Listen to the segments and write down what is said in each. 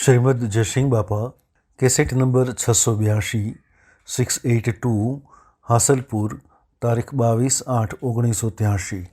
શ્રીમદ જયસિંહ બાપા, cassette number 682, 682, Hasalpur, તારીખ 22/8/1983।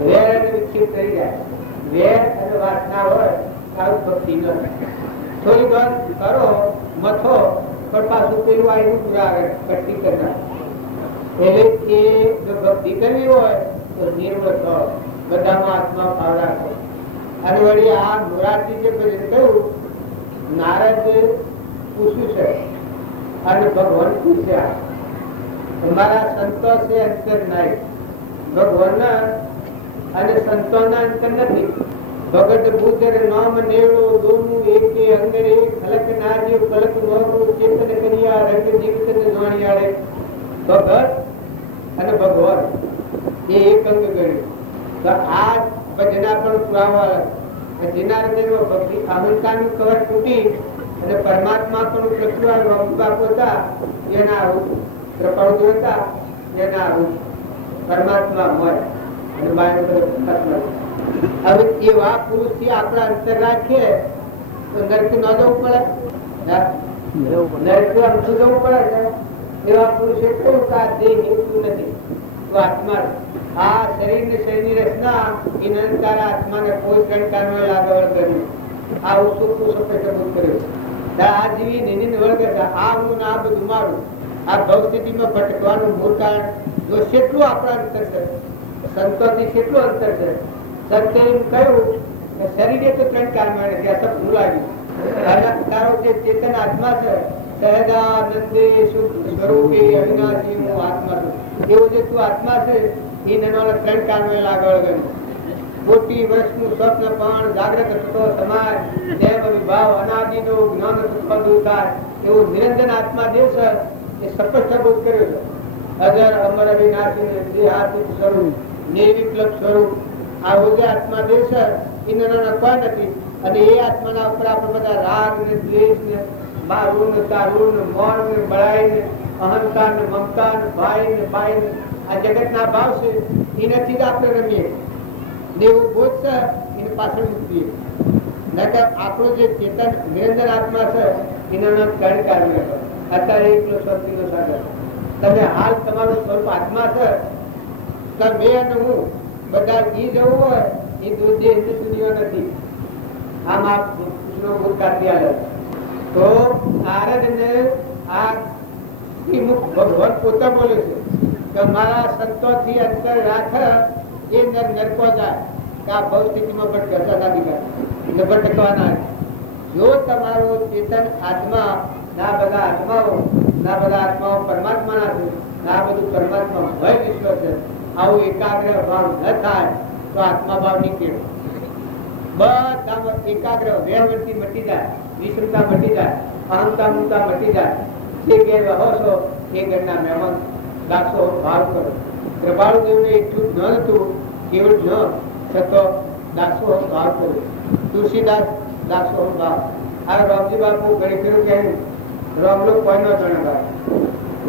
વેર અને વિક્ષેપ કરી જાય. વેર અને વાસના હોય, ભક્તિ ન થાય. થોડી વાર કરો મથો પણ પાછું પેલું આવ્યું પૂરા આગળ કટકી કરનાર. એટલે એ જો ભક્તિ કરવી હોય તો નિર્મળ થો, બધામાં આત્મા ભાવ રાખો. અને વળી આ મુરારજી જે ભજન કહ્યું, નારદ પૂછ્યું છે અને ભગવાન પૂછ્યા, તમારા સંતો છે અંતર નહીં, ભગવાનના અને સંતોના અંતર નથી. ભગત ભૂતર નામ નેવડો દોનું એકે અંગર એક ખલક નાર્ય પલક નોરું ચેતન કરિયા રંગ જીવતન જાણિયાળે. ભગત અને ભગવાન એ એક અંગ ગણ્યું. તો આ ભજના પણ પુરાવા જેના હૃદયમાં ભક્તિ અહંકારનું કવર તૂટી અને પરમાત્મા પણ પ્રકૃતિ બાપ હતા, એના આવું કૃપાળુ હતા, એના આવું પરમાત્મા હોય અને બાય પરમાત્મા. હવે એવા પુરુષ થી આપણા અંતર રાખીએ તો નરક ન જવું પડે, નરક અમથું જવું પડે. એવા પુરુષે કહ્યું કે આ દેહ હેતુ નથી, તો આત્મા આ શરીર ને શરીરની રચના એ નિરંતર આત્માને કોઈ કંટાળો લાગવળ કર્યું. આ ઉત્સુક સપેટ કર્યું. આ જીવી નિંદ વળગે આ હું આ બધું મારું. આ ભવ સ્થિતિમાં ભટકવાનું મૂળ કારણ જો કેટલું આપણા અંતર છે, સંતોથી કેટલું અંતર છે. સત્ય એમ કહ્યું કે શરીરે તો ત્રણ કારણ નથી, આ સબ ભૂલાયું. તારો જે ચેતન આત્મા છે, સહજાનંદે શુદ્ધ સ્વરૂપે અવિનાશી હું આત્મા છું, એવો જે તું આત્મા છે એ નાના ત્રણ કારણો આગળ ગયું. મોટી વર્ષનું સ્વપ્ન પણ જાગ્રત થતો સમાય, તેમ વિભાવ અનાદિનો જ્ઞાન દૂર થાય એવું નિરંજન આત્મા દેવ છે એ સ્પષ્ટ બોધ કર્યો છે. અજર અમર અવિનાશી દેહાતીત સ્વરૂપ, નિર્વિકલ્પ સ્વરૂપ આવો જે આત્મા દેવ છે એ નાના કોઈ નથી. અને એ આત્માના ઉપર આપણે બધા રાગ ને દ્વેષ ને મારું ને તારું ને મોન ને બળાઈ ને અહંકાર ને મમતા ને ભાઈ ને બાઈ ને આ જગત ના ભાવ છે એનાથી જ આપણે રમીએ. દેવું બોધ છે એને પાછળ મૂકીએ. નકર આપણો જે ચેતન નિરંજન આત્મા છે એના કણ કાઢી નાખો. અત્યારે એકલો સ્વરૂપનો સાગર. તમે હાલ તમારું સ્વરૂપ આત્મા છે, તમે અને હું બધા ઈ જવું હોય એ દૂધ સુનીઓ નથી. આમ આ ભૂત કાઢી આવે તો આરદ ને આ ભગવાન પોતા બોલે છે કે મારા સંતો થી અંતર રાખ એ નરકો જાય કે આ ભવ સ્થિતિમાં ભટકતા નથી, ભટકવાના. જો તમારો ચેતન આત્મા ના બધા આત્માઓ પરમાત્માના છે, ના બધું પરમાત્મા ભય વિશ્વ છે, આવું એકાગ્ર ભાવ ન થાય તો આત્મા ભાવ નીકળે. બધા એકાગ્ર વ્યવહારથી મટી જાય, વિષમતા મટી જાય, અહંકાર મુક્તા મટી જાય. જે કે રહો છો એ ઘરના મહેમાન દાસો ભાવ કરો. કૃપાળુ દેવને એટલું જ ન હતું, કેવળ ન છતો દાસો ભાવ કરો. તુલસીદાસ દાસો ભાવ. આ રામજી બાપુ ઘણી ફેરું કહ્યું રામલો કોઈ ન જણે,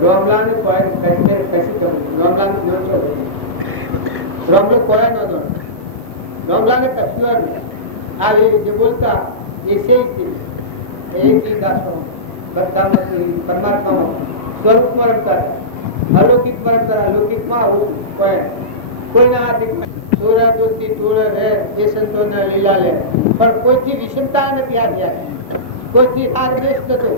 રામલાનું કોઈ કશી કરું, રામલાનું જ્ઞાન છો રામલો કોઈ ન જણે, રામલાને કશું આ જે બોલતા એ છે દાસો બધામાં પરમાત્મા સ્વરૂપમાં રમતા, અલૌકિકમાં રમતા. અલૌકિકમાં કોઈના હાથે સોરાદોથી તોડ રહે એ સંતોના લીલા લે, પણ કોઈથી વિષમતા નથી. આપ્યા કોઈથી આદેશ થતો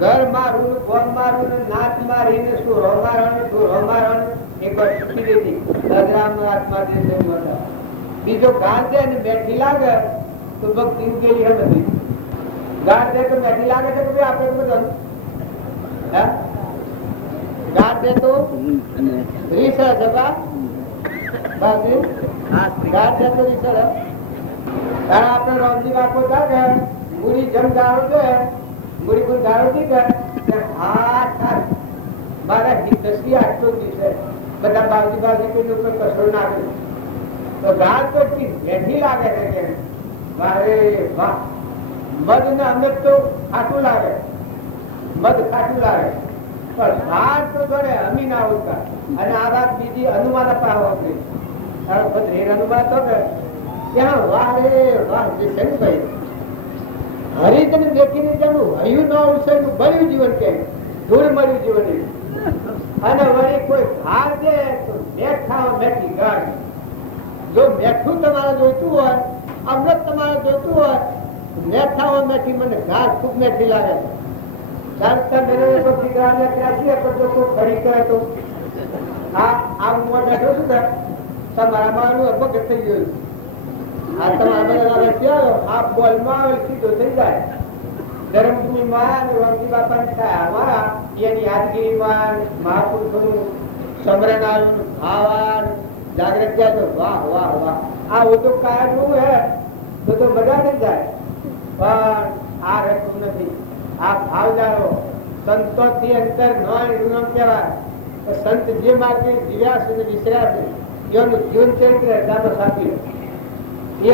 ઘર મારું ગોમ મારું નાચ મારીને શું રોમારણ શું રોમારણ એક વાર છૂટી દીધી. આત્મા બીજો ગાળ દે ને બેઠી લાગે તો ભક્તિ ઉકેલી હમ હતી. ગાળ દે તો બેઠી લાગે છે કે આપણે બધા ગાળ દે તો રીસા જગા બાજુ ગાળ દે તો રીસા આપણે રોમજી બાપુ જાગે મૂડી જમ ગાળો છે, મૂડી કોઈ ગાળો નહીં કરે હા મારા દસી આટલો જ છે બધા બાજુ બાજુ કોઈ ઉપર કસરો નાખે તો ગાળ તો બેઠી લાગે છે કે વારે વાહ. મધ ને અમૃત તો ખાટું લાગે, મધ ખાટું લાગે, પણ ભાત તો જોડે અમી ના ઉઠતા. અને આ વાત બીજી અનુમાન અપાવ અનુમાન તો ત્યાં વાહ રે વાહ જે છે ને ભાઈ હરિજન દેખીને તેનું હયું ન ઉછળ્યું બળ્યું જીવન કે ધૂળ મળ્યું જીવન. અને વળી કોઈ ભાર દે તો મેઠા મેઠી ગાળ. જો મેઠું તમારે જોઈતું હોય, અમૃત તમારે જોઈતું હોય મેઠાઓ મેઠી મને ઘાસ ખૂબ મેઠી લાગે છે. ચાલતા મેરે પછી ગાને ત્યાં છીએ પણ જો કોઈ ખડી કરે તો આ હું બેઠો છું ને તમારા મારું અપઘાત થઈ ગયું. આ તમારા બધા રસ્યો આ બોલમાં આવે સીધો થઈ જાય. ધર્મભૂમિમાં વામજી બાપાની થાય અમારા એની યાદગીરીમાં મહાપુરુષોનું સમરણાનું ભાવાન જાગૃત જાય તો વાહ વાહ વાહ. આ બધું કાયમ હે તો મજા થઈ જાય. પણ આ રહેતું નથી. આ ભાવદારો સંતોથી અંતર ન કહેવાય. સંત જે માર્ગે જીવ્યા છે ને વિસર્યા છે એનું જીવન ચરિત્ર દાદા સાપી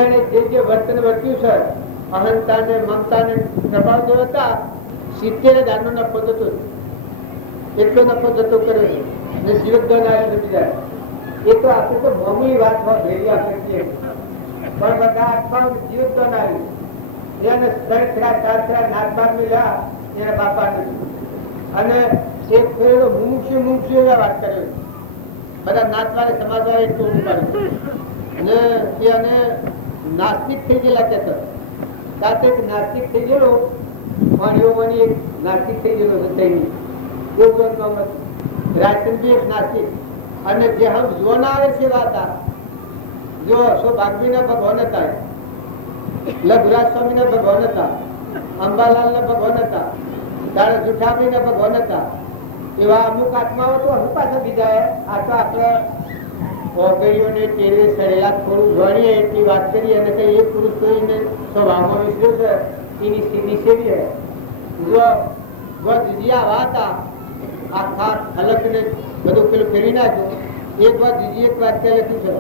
એને જે વર્તન વર્ત્યું છે અહંતા ને મમતા ને પ્રભાવ જો હતા 70 નો નફો થતો એટલો નફો જતો કર્યો ને જીવન આવી જાય. એ તો આપણે તો મામૂલી વાતમાં ભેગી આપણે છીએ પણ બધા આત્મા જીવન આવી એને ચાર નાથબાર મળ્યા એના બાપા અને એક ફેરો મુમુક્ષુ એવા વાત કર્યો. બધા નાથવાળે સમાજવાળે એટલું ઉપાડ્યું ને એને નાસ્તિક થઈ ગયેલા કહેતો સાથે નાસ્તિક થઈ ગયેલો પણ એવો મને એક નાસ્તિક થઈ ગયેલો સત્યની એવું રાજચંદ્રી એક નાસ્તિક અને જે હમ જોનાર છે વાત જો સૌભાગ્યના ભગવાન હતા લઘુરાજ સ્વામી ના ભગવાન હતા અંબાલાલ ના ભગવાન હતા તારે જુઠાભાઈ ના ભગવાન હતા એવા અમુક આત્માઓ તો હું પાછા બીજા આ તો આપણે ઓગળીઓને ટેરવે સરેલા થોડું ભણીએ એટલી વાત કરીએ અને કઈ એક પુરુષ તો એને સ્વભાવમાં વિશ્વ છે એની સ્થિતિ સેવી જો જીજીયા વાતા આખા ખલકને બધું પેલું ફેરવી નાખ્યું. એક વાત જીજી એક વાક્ય લખ્યું છે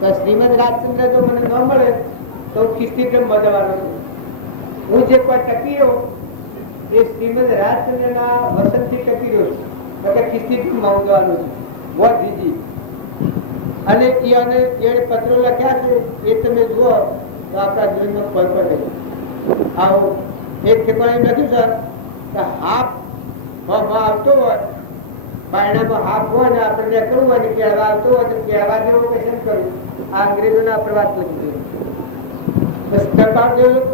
કે શ્રીમદ રાજચંદ્ર જો મને ન મળે તો ખિસ્તી કેમ બદલવાનો છું. હું જે કોઈ ટકી રહ્યો એ શ્રીમદ રાજચંદ્રના વસનથી ટકી રહ્યો છું એટલે ખિસ્તી કેમ માગવાનું છું. વોટ જીજી અને એને પત્રો લખ્યા છે એ તમે જુઓ તો આપણા જીવનમાં ફળ પડે. આવો એક ઠેકાણે લખ્યું છે કે હાફ આવતો હોય બાયણામાં હાફ હોય ને આપણે કરવું હોય ને કહેવા આવતો હોય તો કહેવા જેવું પસંદ કરવું. આ અંગ્રેજોના આપણે વાત લખી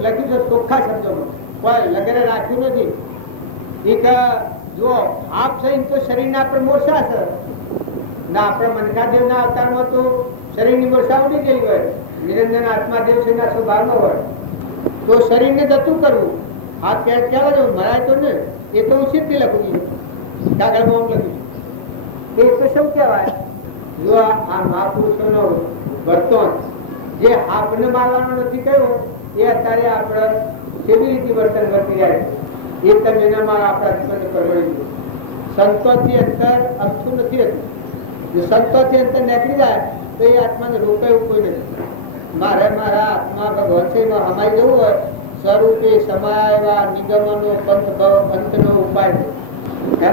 લખ્યું છે ચોખ્ખા શબ્દોમાં કોઈ લગરે રાખ્યું નથી. એક જો હાફ થઈને તો શરીરના આપણે મોરસા છે ના આપણા મનકાદેવ ના અવતારમાં તો શરીરની મોરસા ઉડી ગઈ હોય. નિરંજન આત્માદેવ છે ના સ્વભાવનો હોય તો શરીરને જતું કરવું. આ કહેવા જવું મરાય તો ને એ તો હું સીધી લખું છું કાગળમાં લખ્યું છે એ તો શું કહેવાય. જો આ મહાપુરુષોનો વર્તન જે આપને મારવાનો નથી કહ્યું એ અત્યારે આપણે કેવી રીતે વર્તન વર્તી રહ્યા એ તમે એનામાં આપણા જીવન કરવું. સંતોથી અંતર અમથું નથી હતું. જો સંતોથી અંતર નીકળી જાય તો એ આત્માને રોકે એવું કોઈ નથી. મારે મારા આત્મા ભગવાન છે એમાં હમાઈ જવું હોય સ્વરૂપે સમાયેલા નિગમનો પંથ અંતનો ઉપાય છે.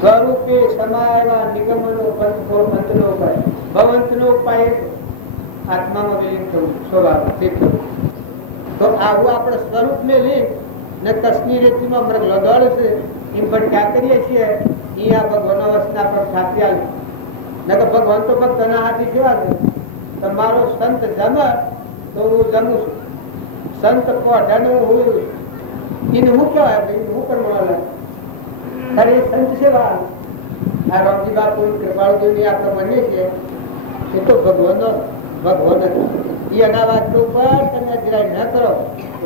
સ્વરૂપે સમાયેલા નિગમનો પંથનો ઉપાય ભવંતનો ઉપાય આત્મામાં વિલીન થવું સ્વભાવ તો આવું આપણે સ્વરૂપ ને લઈ ને કસની રેતીમાં મૃગ લગાડે છે એમ ભટકા કરીએ છીએ એ આ ભગવાન અવસ્થા પર છાપી આવી ને કે ભગવાન તો ભક્તના હાથી કેવા છે. તમારો સંત જમે તો હું જમું છું. સંત કોઢાનું હું એને હું કહેવાય ભાઈ હું પણ મળે ખરે સંત સેવા આ રામજી બાપુ કૃપાળુદેવની આપણે માનીએ છીએ એ તો ભગવાન એ એના વાત ઉપર તમે અધ્રાય ન કરો.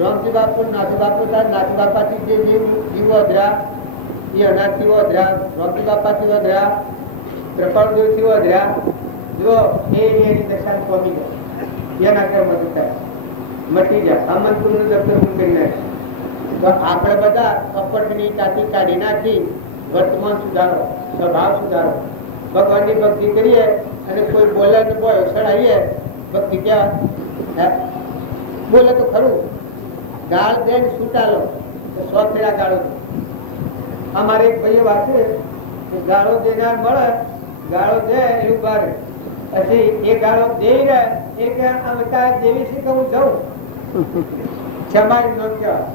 રામજી બાપુ નાથુ બાપુ નાથુ બાપાથી જે જીવો અધરા એ અનાથથી વધ્યા રામજી બાપાથી વધ્યા કૃપાળુદેવથી વધ્યા જો એની દશા પામી જાય એના કર્મ થાય મટી જાય. આમંત્રણનું દફતર કરી નાખે તો આપણે બધા કપટની તાતી કાઢી નાખી વર્તમાન સુધારો સ્વભાવ સુધારો ભગવાનની ભક્તિ કરીએ અને કોઈ બોલે ને બોય સડાવીએ ભક્તિ કહેવાય. બોલે તો ખરું ગાળ દે ને છૂટાલો તો 100 ફેરા ગાળો. અમારે એક ભાઈ વાત છે ગાળો દેનાર મળે ગાળો દે એવું બારે પછી એ ગાળો દે રહે એ કે તારા દેવી છે કે હું જાઉં ક્ષમાની નોંધ કહેવાય.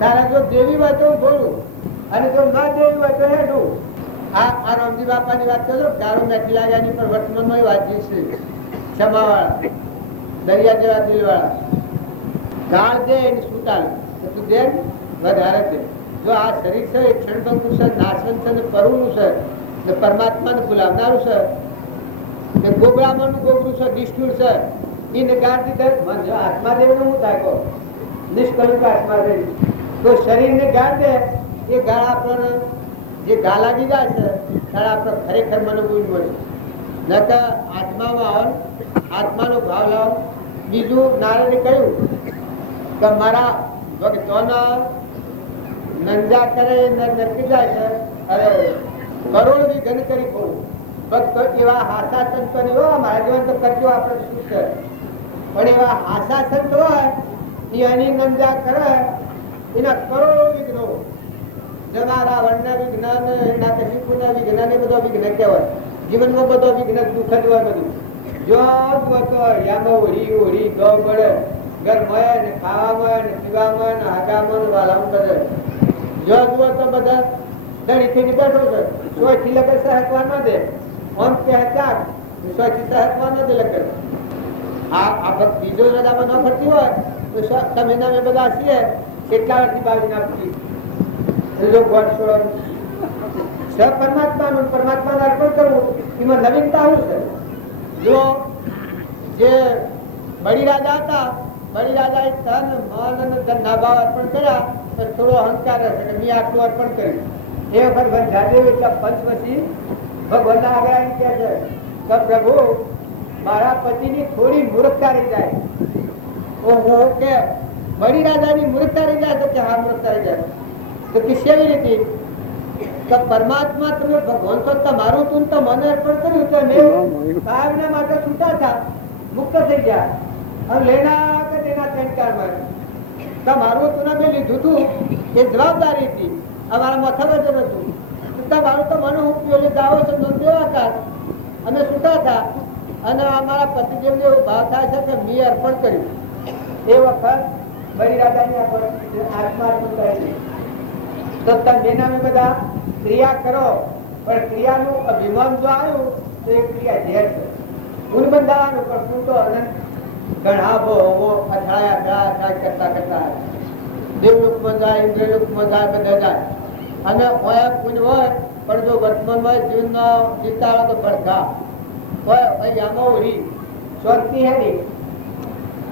તારા જો દેવી હોય તો હું બોલું અને જો ના દેવી હોય તો હેઠું. આ રામજી બાપાની વાત કરો ગાળો મેઠી લાગ્યાની પણ વર્તમાનમાં વાત છે ક્ષમાવાળા દરિયા જેવા દિલવાળા ગાળ દે એને છૂટાલ તું દે વધારે દે. જો આ શરીર છે એ ક્ષણભંગનું છે, નાશન છે ને પરવું છે ને પરમાત્માને ભૂલાવનારું છે ને ગોગળામાંનું ગોગળું છે, નિષ્ઠુર છે, એને ગાળ દીધે આત્માદેવનું હું થાય કહો નિષ્કલુક આત્માદેવ. તો શરીરને ગાળ દે એ ગાળ આપણને જે ગાળ લાગી જાય છે ત્યારે આપણે ખરેખર મને બોલવું છે ન કે આત્મામાં આવો, આત્માનો ભાવ લાવો. બીજું નારાયણે કહ્યું કે મારા ભક્તોના નંજા કરે નરકી જાય છે. અરે કરોડ વિઘન કરી કહું ભક્તો એવા હાસા સંતો ની હોય, મારા જીવન તો કરજો આપણે શું છે, પણ એવા હાસા સંત હોય એ એની નંજા કરે એના કરોડો વિઘ્નો જનારા વનના વિઘ્ન એના કશીપુના વિઘ્ન ને બધો વિઘ્ન કહેવાય. જીવનમાં બધો વિઘ્ન દુઃખ જ હોય બધું. જો યામો ઓળી ઓળી ગૌ પડે ઘરમાં ને ખાવામાં ને પીવામાં ને હાગામાં ને વાલામાં બધે જો જુઓ તો બધા દડીથી બેઠો છે. સોયથી લગન સહકવા ન દે, આમ કે ચાક સોયથી સહકવા ન દે લગન. આ બીજો રજામાં ન ફરતી હોય તો તમે નામે બધા છીએ કેટલા વર્ષથી બાજુ નાખતી પરમાત્માનું પરમાત્માને અર્પણ કરવું એમાં નવીનતા શું છે? જો જે બળી રાજા હતા, બળી રાજાએ તન મન અને ધનના ભાવ અર્પણ કર્યા તો થોડો અહંકાર હશે કે મેં આટલું અર્પણ કર્યું. એ વખત વંજાદેવ એટલા પંચવસી ભગવાનના આગળ કહે છે કે પ્રભુ મારા પતિની થોડી મૂર્ખતા રહી જાય. ઓહો કે બળી રાજાની મૂર્ખતા રહી જાય તો કે હા મૂર્ખતા રહી જાય તો કે કેવી રીતે કે પરમાત્મા તમે ભગવાન તો તમારું તું તો મને અર્પણ કર્યું તો મેં સાહેબના માટે છૂટા થા મુક્ત થઈ ગયા. હવે લેના કે તેના ચંકારમાં તમારું તું મેં લીધું હતું એ જવાબદારી હતી, અમારા મથક જ હતું. તમારું તો મને હું પેલી દાવો છે નોંધ્યો અમે છૂટા હતા અને અમારા પતિદેવને એવો ભાવ થાય છે કે મેં અર્પણ કર્યું. એ વખત બળી રાજાની આત્મા અર્પણ કરેલી તો તમે નામે બધા ક્રિયા કરો, પણ ક્રિયાનું અભિમાન જો આવ્યું તો એ ક્રિયા ઝેર છે. ગુણ બંધાવાનું પણ ગુણ તો અનંત ઘણા અથડાયા કરતા કરતા દેવલોકમાં જાય, ઇન્દ્રલોકમાં જાય, બધા જાય. અને હોય ગુણ હોય પણ જો વર્તમાનમાં જીવનનો જીવતા હોય તો પડઘા હોય આમાં ઉરી શાંતિ હે નહીં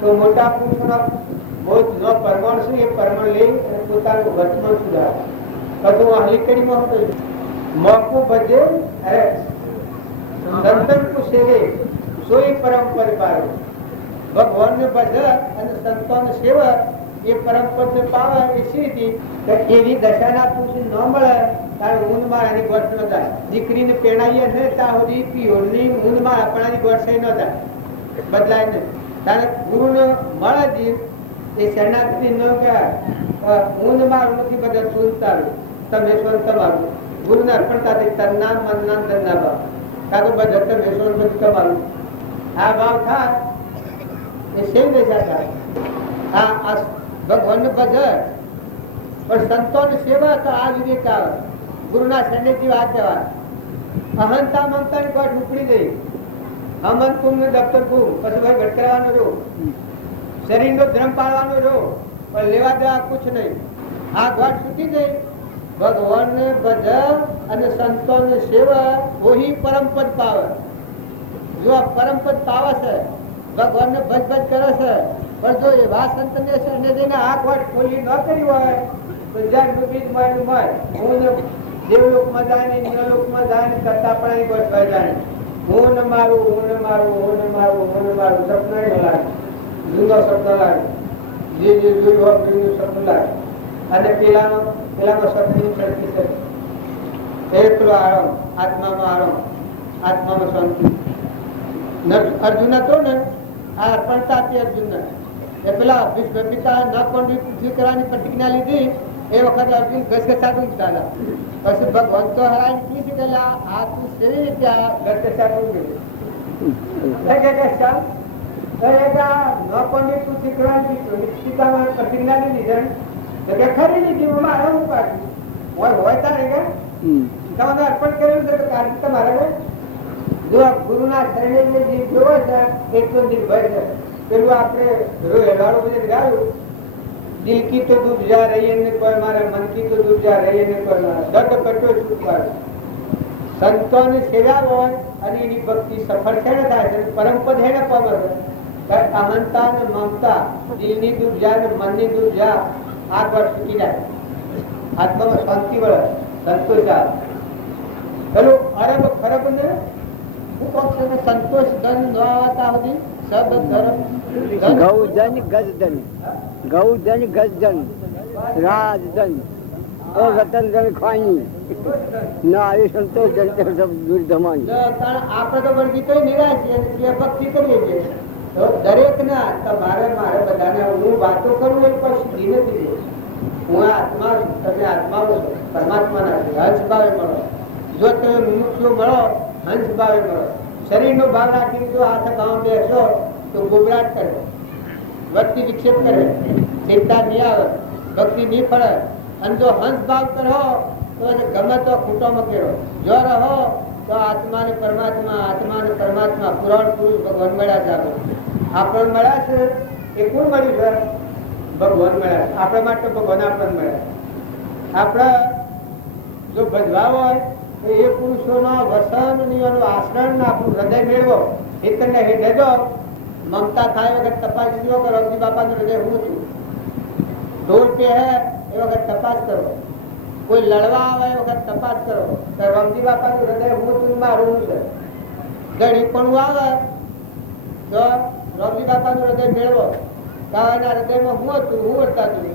તો મોટા પુરુષોના બહુ ન પરમાણ છે એ પરમાણ લઈ અને પોતાનું વર્તમાન સુધારે. બધું હલીકડીમાં હતું મોકું ભજે અરે સંતન કો સેવે સોઈ પરમ પરિવાર. ભગવાનને ભજે અને સંતોને સેવા એ પરમ પદ પાવે એ સીધી એવી દશાના પુરુષ ન મળે તારે ઊંધમાં એની ગોઠ ન થાય. દીકરીને પેણાઈએ ને ત્યાં સુધી પીઓની ઊંધમાં આપણાની ગોઠ ન થાય, બદલાય ને તારે ગુરુને મળે જીવ એ શરણાર્થી ન કહેવાય. ઊંધમાં નથી બધા સુનતારું તમે સ્વર તમારું ગુરુને અર્પણતાથી તન્ના મનના ધનના ભાવ કાં તો બધા તમે સ્વર બધું તમારું આ ભાવ થાય એ સેમ દશા થાય. આ ભગવાનનું ભજન પણ સંતોની સેવા તો આ વિવેક આવે. ગુરુના સન્નિધિ વાત કહેવાય. અહંતા મમતાની ગોઠ ઉપડી ગઈ. અમન કુંભ દફતર કુંભ પછી ભાઈ ભટકવાનું જો શરીરનો ધર્મ પાળવાનો જો પણ લેવા દેવા કુછ નહીં. આ ગોઠ છૂટી ગઈ. ભગવાનને ભજન અને સંતોને સેવા વહી પરમપદ પાવે. જો આ પરમપદ પાવે છે ભગવાનને ભજ ભજ કરે છે પણ જો એવા સંતને શરણે જઈને આ ગોઠ ખોલી ન કરી હોય તો જગ બીજ મળ્યું મળે હું દેવલોકમાં જાય ને ઇન્દ્રલોકમાં જાય ને કરતા પણ અહીં ગોઠ ભય જાય. હું ન મારું હું ન મારું હું ન મારું હું ન મારું સપન ન લાગે, જૂનો શબ્દ લાગે, જે જે જોયું હોય જૂનું શબ્દ લાગે અને પેલાનો શબ્દની શક્તિ છે. એટલો આરામ આત્મામાં આરામ, આત્મામાં શાંતિ. અર્જુન હતો ને આ અર્પણતા હતી અર્જુન એ પેલા પિતા ન કોંડી પૃથ્વી કરવાની પ્રતિજ્ઞા લીધી એ વખતે અર્જુન ઘસઘસાટું ચાલે. પછી ભગવાન તો હરાઈ નીકળી છે કે આ તું કેવી રીતે ઘસઘસાટું પ્રતિજ્ઞા લીધી કે ખરી લીધી મારે હું પાડ્યું હોય તારે કે તમને અર્પણ કરેલું છે તો કાર્ય તમારે જો ગુરુના શરણે જે જીવ જોવો છે એટલો નિર્ભય છે. પેલું આપણે હેલાડું બધું ગાયું દિલ કી તો દૂર જા રહી ને કોઈ મારા મન કી તો દૂર જા રહી ને કોઈ મારા દર્દ કટો છુપાવે. સંતોની સેવા હોય અને એની ભક્તિ સફળ છે ને થાય છે પરમ પદ હે ને પામે છે. અહંતા ને મમતા દિલની દૂર જા ને મનની દૂર જા આ પર છૂટી જાય. આત્મામાં શાંતિ મળે, સંતોષ આવે. પેલું અરબ ખરબ ને હું કહું છું સંતોષ ધન ન આવતા સુધી સબ ધર્મ ગૌધન ગજધન ગૌધન ગજધન રાજધન ઓ રતન ધન ખાઈ ના આવી સંતોષ જન સબ દૂર ધમાઈ. આપણે તો પણ ગીતો નિરાશ છીએ, ભક્તિ કરીએ છીએ. તો દરેક ના તમારે મારે બધાને હું વાતો કરું એ પછી સિદ્ધિ નથી. હું આત્મા, તમે આત્મા પરમાત્માના હંસ ભાવે મળો. જો તમે મુમુક્ષુ મળો હંસ ભાવે મળો. શરીરનો ભાવ રાખીને જો હાથ ગામ બેસો તો ગોબરાટ કરે, વૃત્તિ વિક્ષેપ કરે, ચિંતા નહીં આવે, ભક્તિ નહીં પડે. અને જો હંસ ભાવ કરો તો ગમે તો ખૂટોમાં કેળો. જો રહો તો આત્મા ને પરમાત્મા, આત્મા ને પરમાત્મા, પુરાણ પુરુષ ભગવાન મળ્યા છે. આપણને મળ્યા છે એ કોણ મળ્યું છે? ભગવાન મળ્યા છે. આપણા માટે ભગવાન આપણને મળ્યા. આપણે જો ભજવા હોય તો એ પુરુષોનો વસન આશ્રમ આપણું હૃદય મેળવો. એકને હેઠે જો મમતા થાય વખત તપાસ જો કરો, રમજી બાપાનું હૃદય હું છું. ઢોલ પે હે એ વખત તપાસ કરો. કોઈ લડવા આવે એ વખત તપાસ કરો. રમજી બાપાનું હૃદય હું છું, મારું છે. ઘડી પણ આવે તો રમજી બાપાનું હૃદય મેળવો. ગાવાના હૃદયમાં હું હતું, હું વર્તા છું.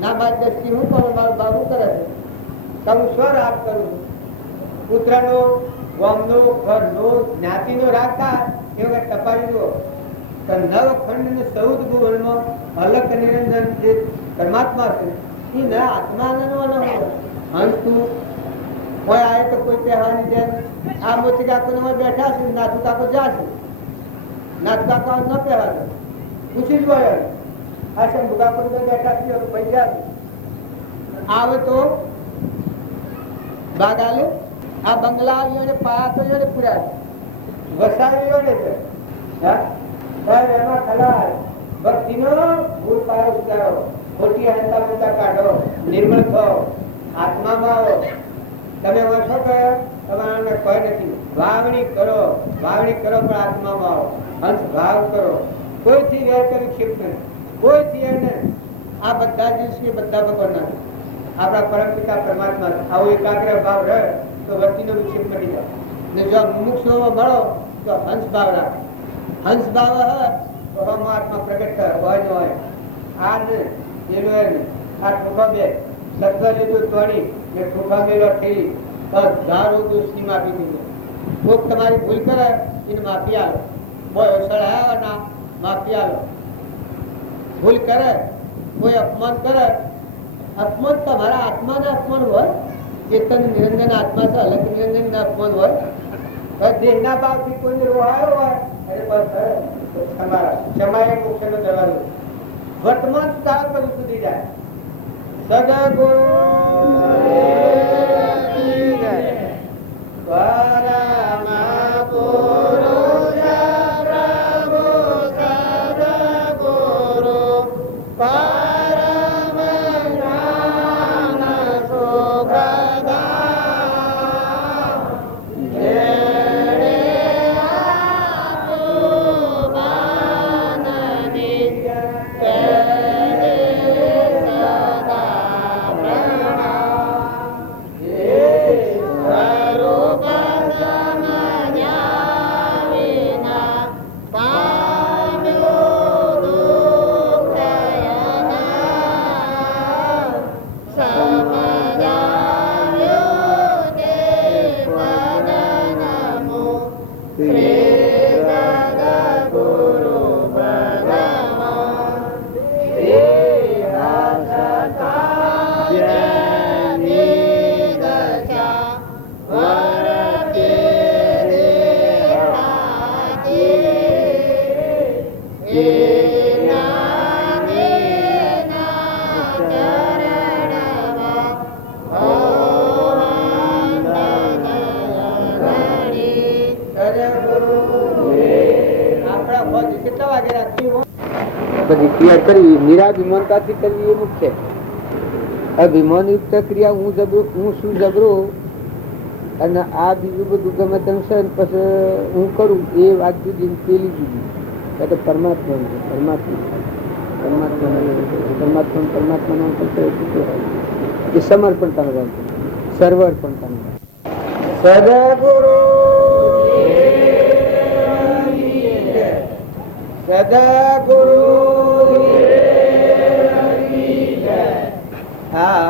ના બાદ દસથી હું કરું, મારું બાબુ કરે છે. તો હું સ્વ રાગ કરું છું. પુત્રનો, ગામનો, ઘરનો, જ્ઞાતિનો રાગ થાય એ વખત તપાસી જુઓ. નવ ખંડ ને 14 ભુવનમાં અલગ નિરંજન જે પરમાત્મા છે એ ન આત્મા હંસ તું કોઈ આવે તો કોઈ કહેવાની જેમ આ મોટી કાકો બેઠા છે, નાથુ કાકો જાશે, નાથુ કાકો ન કહેવાનું પૂછી જ હોય. આ શંભુ કાકો બેઠા છે પૈસા આવે તો બાગાલે આ બંગલા પાયા તો પૂરા વસાવી છે. એમાં ખલાસ ભક્તિનો ભૂલ પાયો સુધારો, ખોટી અહંતા મમતા કાઢો, નિર્મળ થો, આત્મામાં આવો. તમે વાંચો કરો તમારે કોઈ નથી. વાવણી કરો પણ આત્મામાં આવો. હંસ ભાવ કરો, કોઈથી વેર કરી ક્ષિપ્ત નહીં, કોઈથી એને આ બધા દિવસે બધા ભગવાનના આપણા પરમ પિતા પરમાત્મા. આવો એકાગ્ર ભાવ રહે તો વૃત્તિનો વિક્ષેપ મળી જાય. ને જો મુમુક્ષુઓમાં મળો તો હંસ ભાવ રાખો. હંસ ભાવ તો આત્મા પ્રગટ કરે હોય ન હોય. આ ને એનું એને આ ઠોકા બે સત્વ લીધું તોડી ને ઠોકા મેળો થઈ હજારો દોષની માફી દીધું. કોક તમારી ભૂલ કરે એને માફી આલો, બહુ સળાયા ના માફી આલો. ભૂલ કરે, કોઈ અપમાન કરે, અપમાન તમારા આત્માને અપમાન હોય, ચેતન નિરંજન આત્મા છે, અલગ નિરંજન અપમાન હોય. દેહના ભાવથી કોઈને રોહાયો હોય વર્તમાન કાળ પર સુધી જાય. સદગુરુ બધી ક્રિયા કરવી નિરાભિમાનતાથી કરવી એ મુખ્ય. અભિમાન યુક્ત ક્રિયા હું શું જબરો અને આ બીજું બધું ગમે તેમ છે પછી હું કરું એ વાત જુદી પેલી જુદી. તો પરમાત્મા છે, પરમાત્મા એ સમર્પણતા સર્વર્પણતા. સદગુરુ સદગુરુ. હા,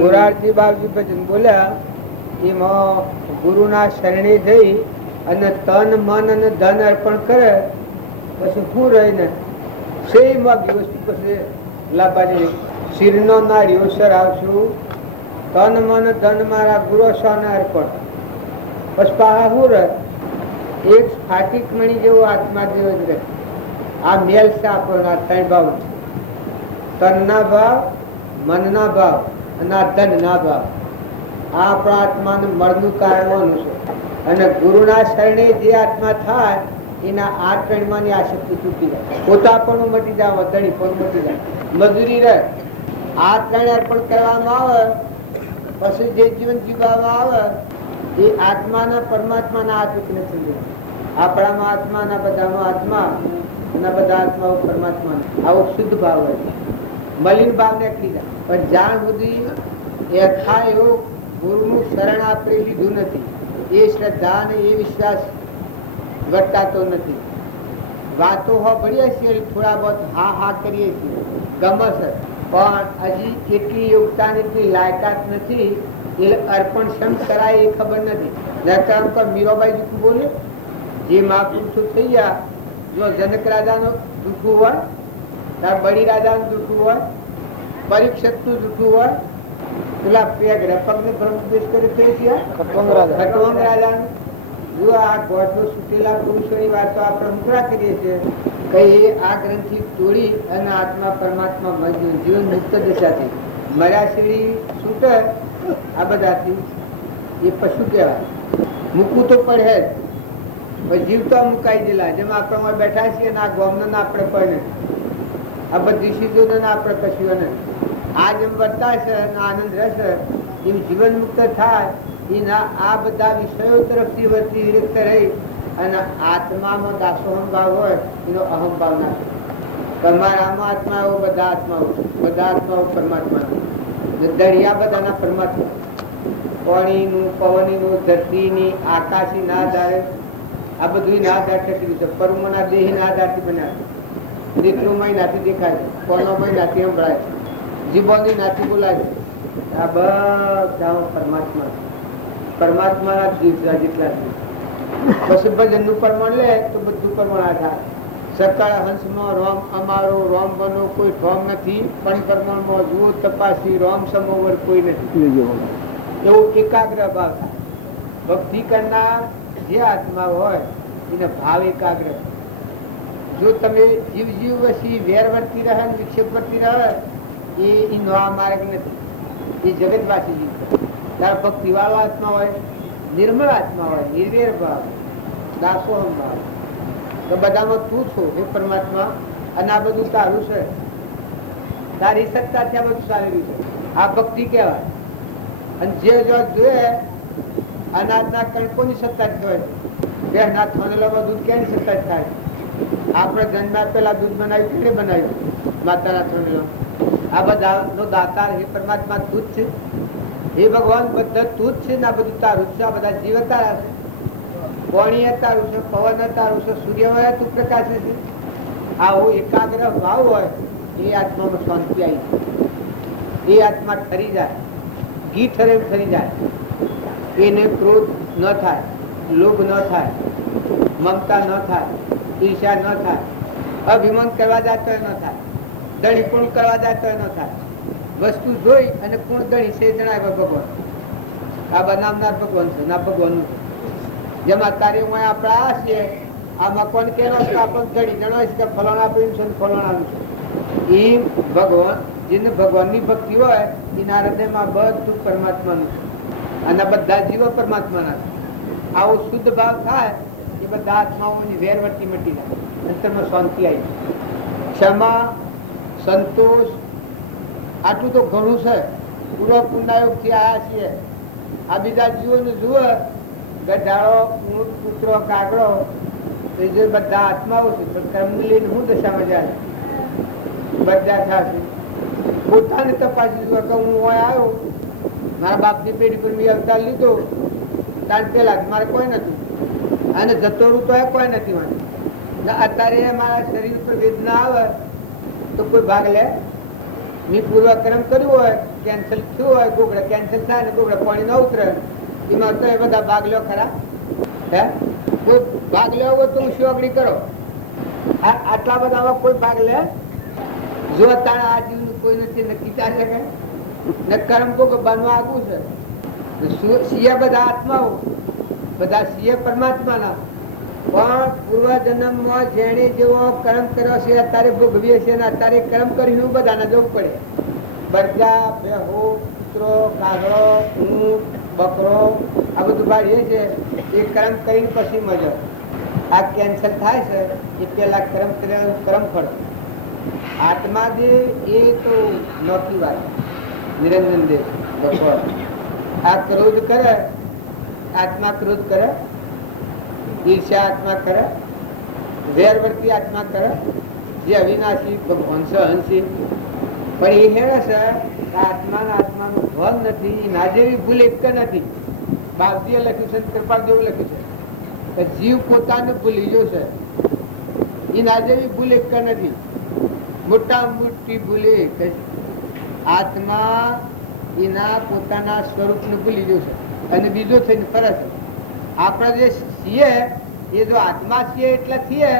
મોરારજી બાપજી ભજન બોલ્યા એમાં ગુરુના શરણે જઈ અને તન મન અને ધન અર્પણ કરે પછી હું રહીને સેમાં વસ્તુ પછી લાભાજી શિરનો નાળીઓ સર આવશું તન મન ધન મારા ગુરુ સ્વાને અર્પણ પછી પાહા હું રહે એક સ્ફાટિક મણી જેવો આત્મા જેવો જ રહે. આ મેલ છે આપણો ત્રણ ભાવ, તનના ભાવ, મનના ભાવ અને આ ધનના ભાવ. આ આપણા આત્માનું મળનું કારણવાનું છે. અને ગુરુના શરણે જે આત્મા થાય એના આ ત્રણમાંની આસક્તિ તૂટી જાય, પોતાપણું મટી જાય, વધણી પણ મટી જાય, મજૂરી રહે. આ ત્રણ અર્પણ કરવામાં આવે પછી જે જીવન જીવવામાં આવે એ આત્માના પરમાત્માના હાથ નથી. આપણામાં આત્માના બધામાં આત્મા અને બધા આત્માઓ પરમાત્મા. આવો શુદ્ધ ભાવ હોય, મલિન ભાવ નીકળી જાય. પણ જ્યાં સુધી એખા એવો ગુરુનું શરણ આપણે લીધું નથી, એ શ્રદ્ધા અને એ વિશ્વાસ ઘટાતો નથી. વાતો સાંભળીએ છીએ, થોડા બહુ હા હા કરીએ છીએ, ગમે છે, પણ હજી કેટલી યોગ્યતા એટલી લાયકાત નથી. એ અર્પણ શમ કરાય એ ખબર નથી. મીરાબાઈ દુઃખ બોલે જે મહાપુરુષો થઈ ગયા, જો જનક રાજાનું દુઃખું હોય, તાર બળી રાજાનું દુઃખું હોય, પરીક્ષિત નું દુઃખું હોય, પેલા રપક ને બ્રહ્મદેશ કરી ખટવંગ રાજાનું. જો આ ગોઠો સુટેલા પુરુષોની વાતો આપણે મુકરા કરીએ છીએ કઈ આ ગ્રંથિ તોડી અને આત્મા પરમાત્મા જીવન મુક્ત દશાથી મર્યા શ્રી છૂટે આ બધાથી એ પશુ કહેવાય. મૂકવું તો પડે જ, જીવતા મુકાઈ ગયેલા. જેમ આપણે બેઠા છીએ ને આ ગોમને આપણે પડે, આ બધી સીધો ને આપણે પશુઓને આ જેમ વર્તાય છે આનંદ રહેશે એવું જીવન મુક્ત થાય. એના આ બધા વિષયો તરફથી વર્તી વિરક્ત રહી અને આત્મામાં દાસોહમ ભાવ હોય એનો અહમભાવ ના થાય. તમારામાં આત્માઓ બધા આત્માઓ પરમાત્મા. દરિયા બધાના પરમાત્મા. પાણીનું, પવનનું, ધરતીની, આકાશી ના આધારે આ બધું ના આધાર ટકી છે. પરમના દેહ ના આધારથી બન્યા છે. નેત્રોમાં નાથી દેખાય છે, કોણોમાં નાથી સંભળાય છે, જીભોની નાથી બોલાય છે. આ બધા પરમાત્મા પરમાત્માના જીવતા જેટલા છે. પછી ભજનનું પ્રમાણ લે તો બધું પ્રમાણ આધાર. સકાળ હંસનો રોમ અમારો રોમ બનો કોઈ ઠોમ નથી, પણ પ્રમાણમાં જુઓ તપાસી રોમ સમોવર કોઈ નથી. એવું એકાગ્ર ભાવ થાય. ભક્તિ કરનાર જે આત્મા હોય એને ભાવ એકાગ્ર. જો તમે જીવ વસી વેર વર્તી રહે, વિક્ષેપ વર્તી રહે, એ નવા માર્ગ નથી. એ જગતવાસી જીવ. ત્યારે ભક્તિ વાળો આત્મા હોય, નિર્મળ આત્મા હોય, નિર્વેર ભાવ, દાસોહમ ભાવ. તો બધામાં તું છો હે પરમાત્મા અને આ બધું તારું છે, તારી સત્તાથી આ બધું ચાલી રહ્યું છે. આ ભક્તિ કહેવાય. અને જે જો જોઈએ અનાજના કણકોની સત્તા જ હોય. બે ના થોનેલામાં દૂધ કેની સત્તા જ થાય? આપણે જન્મ્યા પેલા દૂધ બનાવ્યું, કેને બનાવ્યું? માતાના થોનેલા. આ બધા નો દાતાર હે પરમાત્મા તું જ છે. હે ભગવાન બધા તું જ છે ને આ બધું તારું છે. આ બધા જીવ તારા છે, પાણી તારું છે, પવન તારું છે, સૂર્ય તું પ્રકાશે છે. આવો એકાગ્ર ભાવ હોય એ આત્મામાં શાંતિ આવી જાય. એ આત્મા ઠરી જાય, ઘી ઠરે ઠરી જાય. એને ક્રોધ ન થાય, લોભ ન થાય, મમતા ન થાય, ઈર્ષા ન થાય, અભિમાન કરવા જતો ન થાય, દણી પૂર્ણ કરવા જતો ન થાય. વસ્તુ જોઈ અને પૂર્ણ દણી છે જણાવે ભગવાન. આ બનાવનાર ભગવાન છે ના ભગવાન છે. જેમાં કાર્યમાં આપણે આ છીએ, આમાં કોણ કેનો આપણને દણી જણાવે છે કે ફલાણા આપ્યું છે ફલાણાનું છે. એ ભગવાન જેને ભગવાનની ભક્તિ હોય એના હૃદયમાં બધું પરમાત્માનું છે અને બધા જીવો પરમાત્માના છે. આવો શુદ્ધ ભાવ થાય એ બધા આત્માઓની વેરવર્તી મટી જાય, અંતરમાં શાંતિ આવી જાય. ક્ષમા, સંતોષ, આટલું તો ઘણું છે. પૂર્વ પુણ્યયોગ થી આવ્યા છીએ. આ બીજા જીવોને જુઓ, ગઢાળો, ઊંટ, કૂતરો, કાગડો, એ જે બધા આત્માઓ છે, પણ કર્મ લઈને હું દશામાં જાય બધા થશે. પોતાને તપાસી જુઓ કે હું આવ્યો, મારા બાપની પેઢી પર મેં અવતાર લીધો, કારણ પેલા મારે કોઈ નથી, અને જતો રૂ તો કોઈ નથી વાંધો. અત્યારે મારા શરીર પર વેદના આવે તો કોઈ ભાગ લે? મેં પૂર્વ કર્મ કર્યું હોય, કેન્સલ થયું હોય, ગોગડા કેન્સલ થાય ને ગોગડા પાણી ન ઉતરે, એમાં તો એ બધા ભાગ લ્યો ખરા? હે, કોઈ ભાગ લેવો હોય તો શું આગળ કરો? આટલા બધા કોઈ ભાગ લે? જો તારા આ જીવનું કોઈ નથી નક્કી ચાલે કે ને કર્મ તો બનવા આગું છે. સીએ બધા આત્માઓ, બધા સીએ પરમાત્માના, પણ પૂર્વ જન્મમાં જેણે જેવો કર્મ કર્યો છે અત્યારે ભોગવીએ છે, અત્યારે કર્મ કર્યું બધાને જવું પડે. બરજા, બેહો, કૂતરો, કાગડો, ઊંટ, બકરો, આ બધું ભાડીએ છે. એ કર્મ કરીને પછી મજા આ કેન્સલ થાય છે. એ પેલા કર્મ કરેલું કર્મ ફળ. આત્મા દે એ તો નોકી વાત. નિરંજન દે ભગવાન આ ક્રોધ કરે, આત્મા ક્રોધ કરે, ઈર્ષ્યા આત્મા કરે, વેરવર્તી આત્મા કરે, જે અવિનાશી ભગવાન છે હંસી. પણ એ હેરે છે આત્માનું ભંગ નથી. ના જેવી ભૂલ એક નથી. બાપજીએ લખ્યું છે, કૃપાદેવ લખ્યું છે, જીવ પોતાને ભૂલી ગયો છે. એ ના જેવી ભૂલ એક નથી. મોટા મોટી ભૂલે આત્મા એના પોતાના સ્વરૂપને ભૂલી ગયો છે. અને બીજો થઈને ફરજ આપણે જે છીએ એ જો આત્મા છીએ એટલે છીએ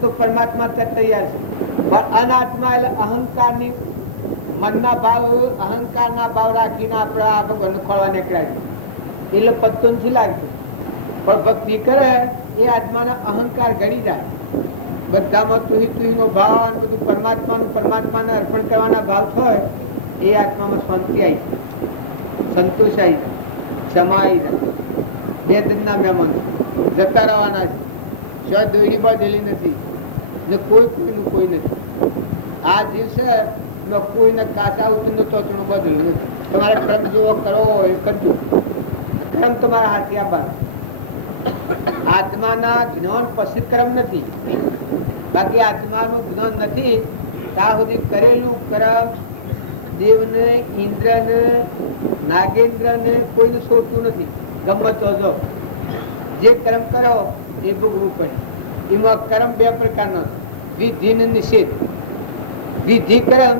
તો પરમાત્મા તૈયાર છે. પણ અનાત્મા એટલે અહંકારની મનના ભાવ, અહંકારના ભાવ રાખીને આપણે આ ભગવાન ખોળવા નીકળ્યા છે. એટલે પત્તો નથી લાગતું. પણ ભક્તિ કરે એ આત્માના અહંકાર ઘડી જાય. બધામાં તુહીનો ભાવ, બધું પરમાત્માને અર્પણ કરવાના ભાવ હોય એ આત્મામાં શાંતિ આવી જાય, સંતોષ આવી જાય, ક્ષમા આવી જાય. બે દિનના મહેમાન જતા રહેવાના છે. શોધ દોડી બાંધેલી નથી ને કોઈનું કોઈ નથી. આ જીવ છે કોઈને કાચા ઉતરીને તોતણું બદલું નથી. તમારે કર્મ જેવો કરવો હોય કરજો. કર્મ તમારા હાથથી આભાર. આત્માના જ્ઞાન પછી કર્મ નથી. બાકી આત્માનું જ્ઞાન નથી ત્યાં સુધી કરેલું કર્મ દેવને, ઇન્દ્રને, નાગેન્દ્રને કોઈને છોડતું નથી. ગમે તો જો જે કર્મ કરો એ ભોગવવું પડે. એમાં કર્મ બે પ્રકારનો, વિધિ ને નિષેધ. વિધિ કર્મ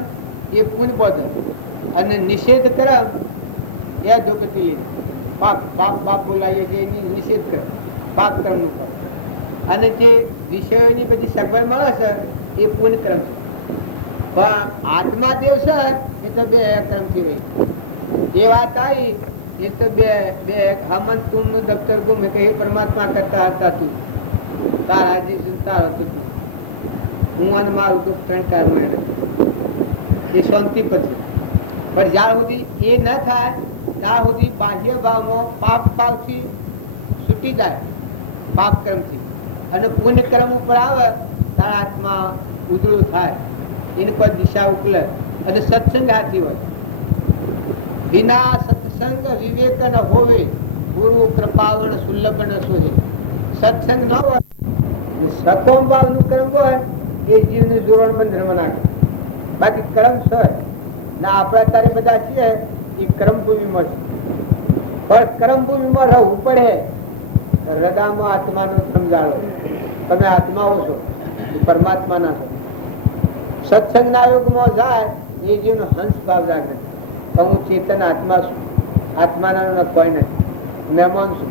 એ પુણ્ય બોધક અને નિષેધ કર્મ એ અધોગતિ. પાપ બાપ બોલાવીએ છીએ એની નિષેધ કરે, પાપ કર્મ નું કરે. અને જે વિષયોની બધી સગવડ મળે છે એ પુણ્ય કર્મ છે. પણ આત્મા દેવ છે એ તો બે કર્મ થી રહી. એ વાત આવી એ તો બે હમન તું નું દફતર ગુમે કે પરમાત્મા કરતા હતા તું તારા જે તારો તું હું અને મારું તો ત્રણ કારણ એ શાંતિ પછી. પણ જ્યાં સુધી એ ન થાય ત્યાં સુધી બાહ્ય ભાવમાં પાપ ભાવથી છૂટી જાય, પાપ કર્મથી, અને પુણ્ય કર્મ ઉપર આવે તારા હાથમાં ઉજળું થાય. એની કોઈ દિશા ઉકલે અને સત્સંગ હાથી હોય. વિના સત્સંગ વિવેક ન હોવે ગુરુ કૃપાવણ સુલભ ન શોધે. સત્સંગ ન હોય, સકોમ ભાવ નું કર્મ હોય એ જીવને જોરણ બંધનમાં નાખે. બાકી કર્મ છે ના આપણે અત્યારે બધા છીએ એ કર્મભૂમિમાં છે. પણ કર્મભૂમિમાં રહેવું પડે. હૃદયમાં આત્માનો સમજાવો. તમે આત્માઓ છો, પરમાત્માના છો. સત્સંગના યુગમાં જાય એ જીવનો હંસ ભાવ જાગે. હું ચેતન આત્મા છું, આત્માના કોઈ નથી, મહેમાન છું.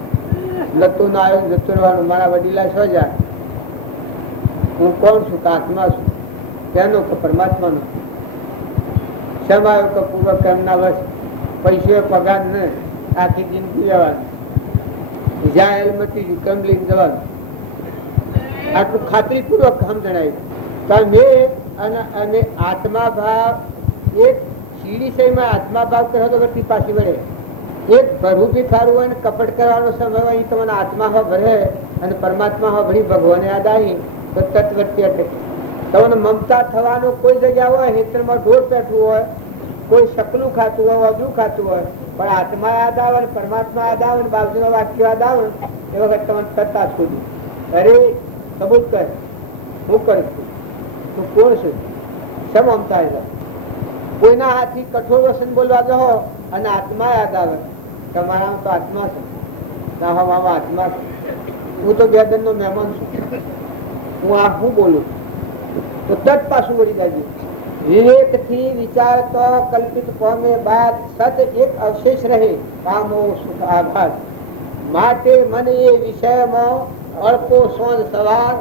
નતું ના આવ્યું જતું રહેવાનું. મારા વડીલા છો જાય, હું કોણ છું કે આત્મા છું, તેનો કે પરમાત્માનો. સમાયો કે પૂર્વ કર્મના વર્ષ પૈસો પગાર ને આખી જિંદગી જવાનું, જ્યાં એલમતી કર્મ લઈને જવાનું. આટલું ખાતરીપૂર્વક સમજણાયું. અને આત્મા ભાવ એક સીડી શયમાં આત્મા ભાવ કરો તો વળતી પાછી વળે. એક ભરવું બી ખારું હોય ને કપટ કરવાનો સમય હોય એ તમને આત્મા હો ભરે અને પરમાત્મા હો ભરી ભગવાને યાદ આવી તો તત્વર્તી અટકે. તમને મમતા થવાનો કોઈ જગ્યા હોય, હેતરમાં ઢોર પેઠવું હોય, કોઈ શકલું ખાતું હોય, અબરું ખાતું હોય, પણ આત્મા યાદ આવે ને પરમાત્મા યાદ આવે ને બાજુનો વાક્ય યાદ આવે ને એ વખત તમને કરતા સુધી અરે સબૂત કર, હું કરું છું, તું કોણ છું, સમ મમતા. કોઈના હાથથી કઠોર વસન બોલવા જહો અને આત્મા યાદ આવે, તમારામાં તો આત્મા છે, ના હવામાં આત્મા છે, હું તો બે દિનનો મહેમાન છું, હું આ હું બોલું તો તટ પાછું વળી જાય. વિવેક થી વિચાર તો કલ્પિત પામે બાદ સત એક અવશેષ રહે, કામો સુખ આભાર. માટે મને એ વિષયમાં અલ્પો સોન સવાર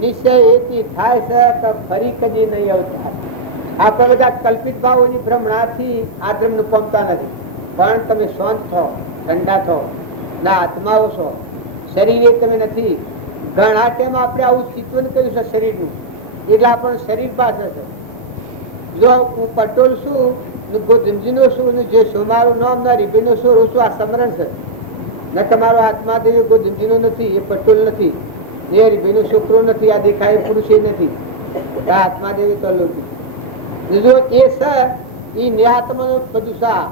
નિશ્ચય એથી થાય છે કે ફરી કદી નહીં આવતા. આપણે બધા કલ્પિત ભાવોની ભ્રમણાથી આ ધર્મને પામતા નથી, પણ તમે શાંત થો, ઠંડા થો, ના આત્માઓ છો, શરીરે તમે નથી. ઘણા ટાઈમ આપણે આવું ચિંતન કર્યું છે શરીરનું, એટલે આપણને શરીર પાસે છે. જો હું પટોલ છું, ગોધમજીનો છું, જે સોમારું નામ ના રીબીનો છું, છું આ સમરણ છે ને. તમારો આત્મા દેવી ગોધમજીનો નથી, એ પટોલ નથી, એ રીબીનો છોકરો નથી, આ દેખાય પુરુષ એ નથી, આ આત્મા દેવી તો નથી. જો એ છે એ નિહાત્માનું બધું સા,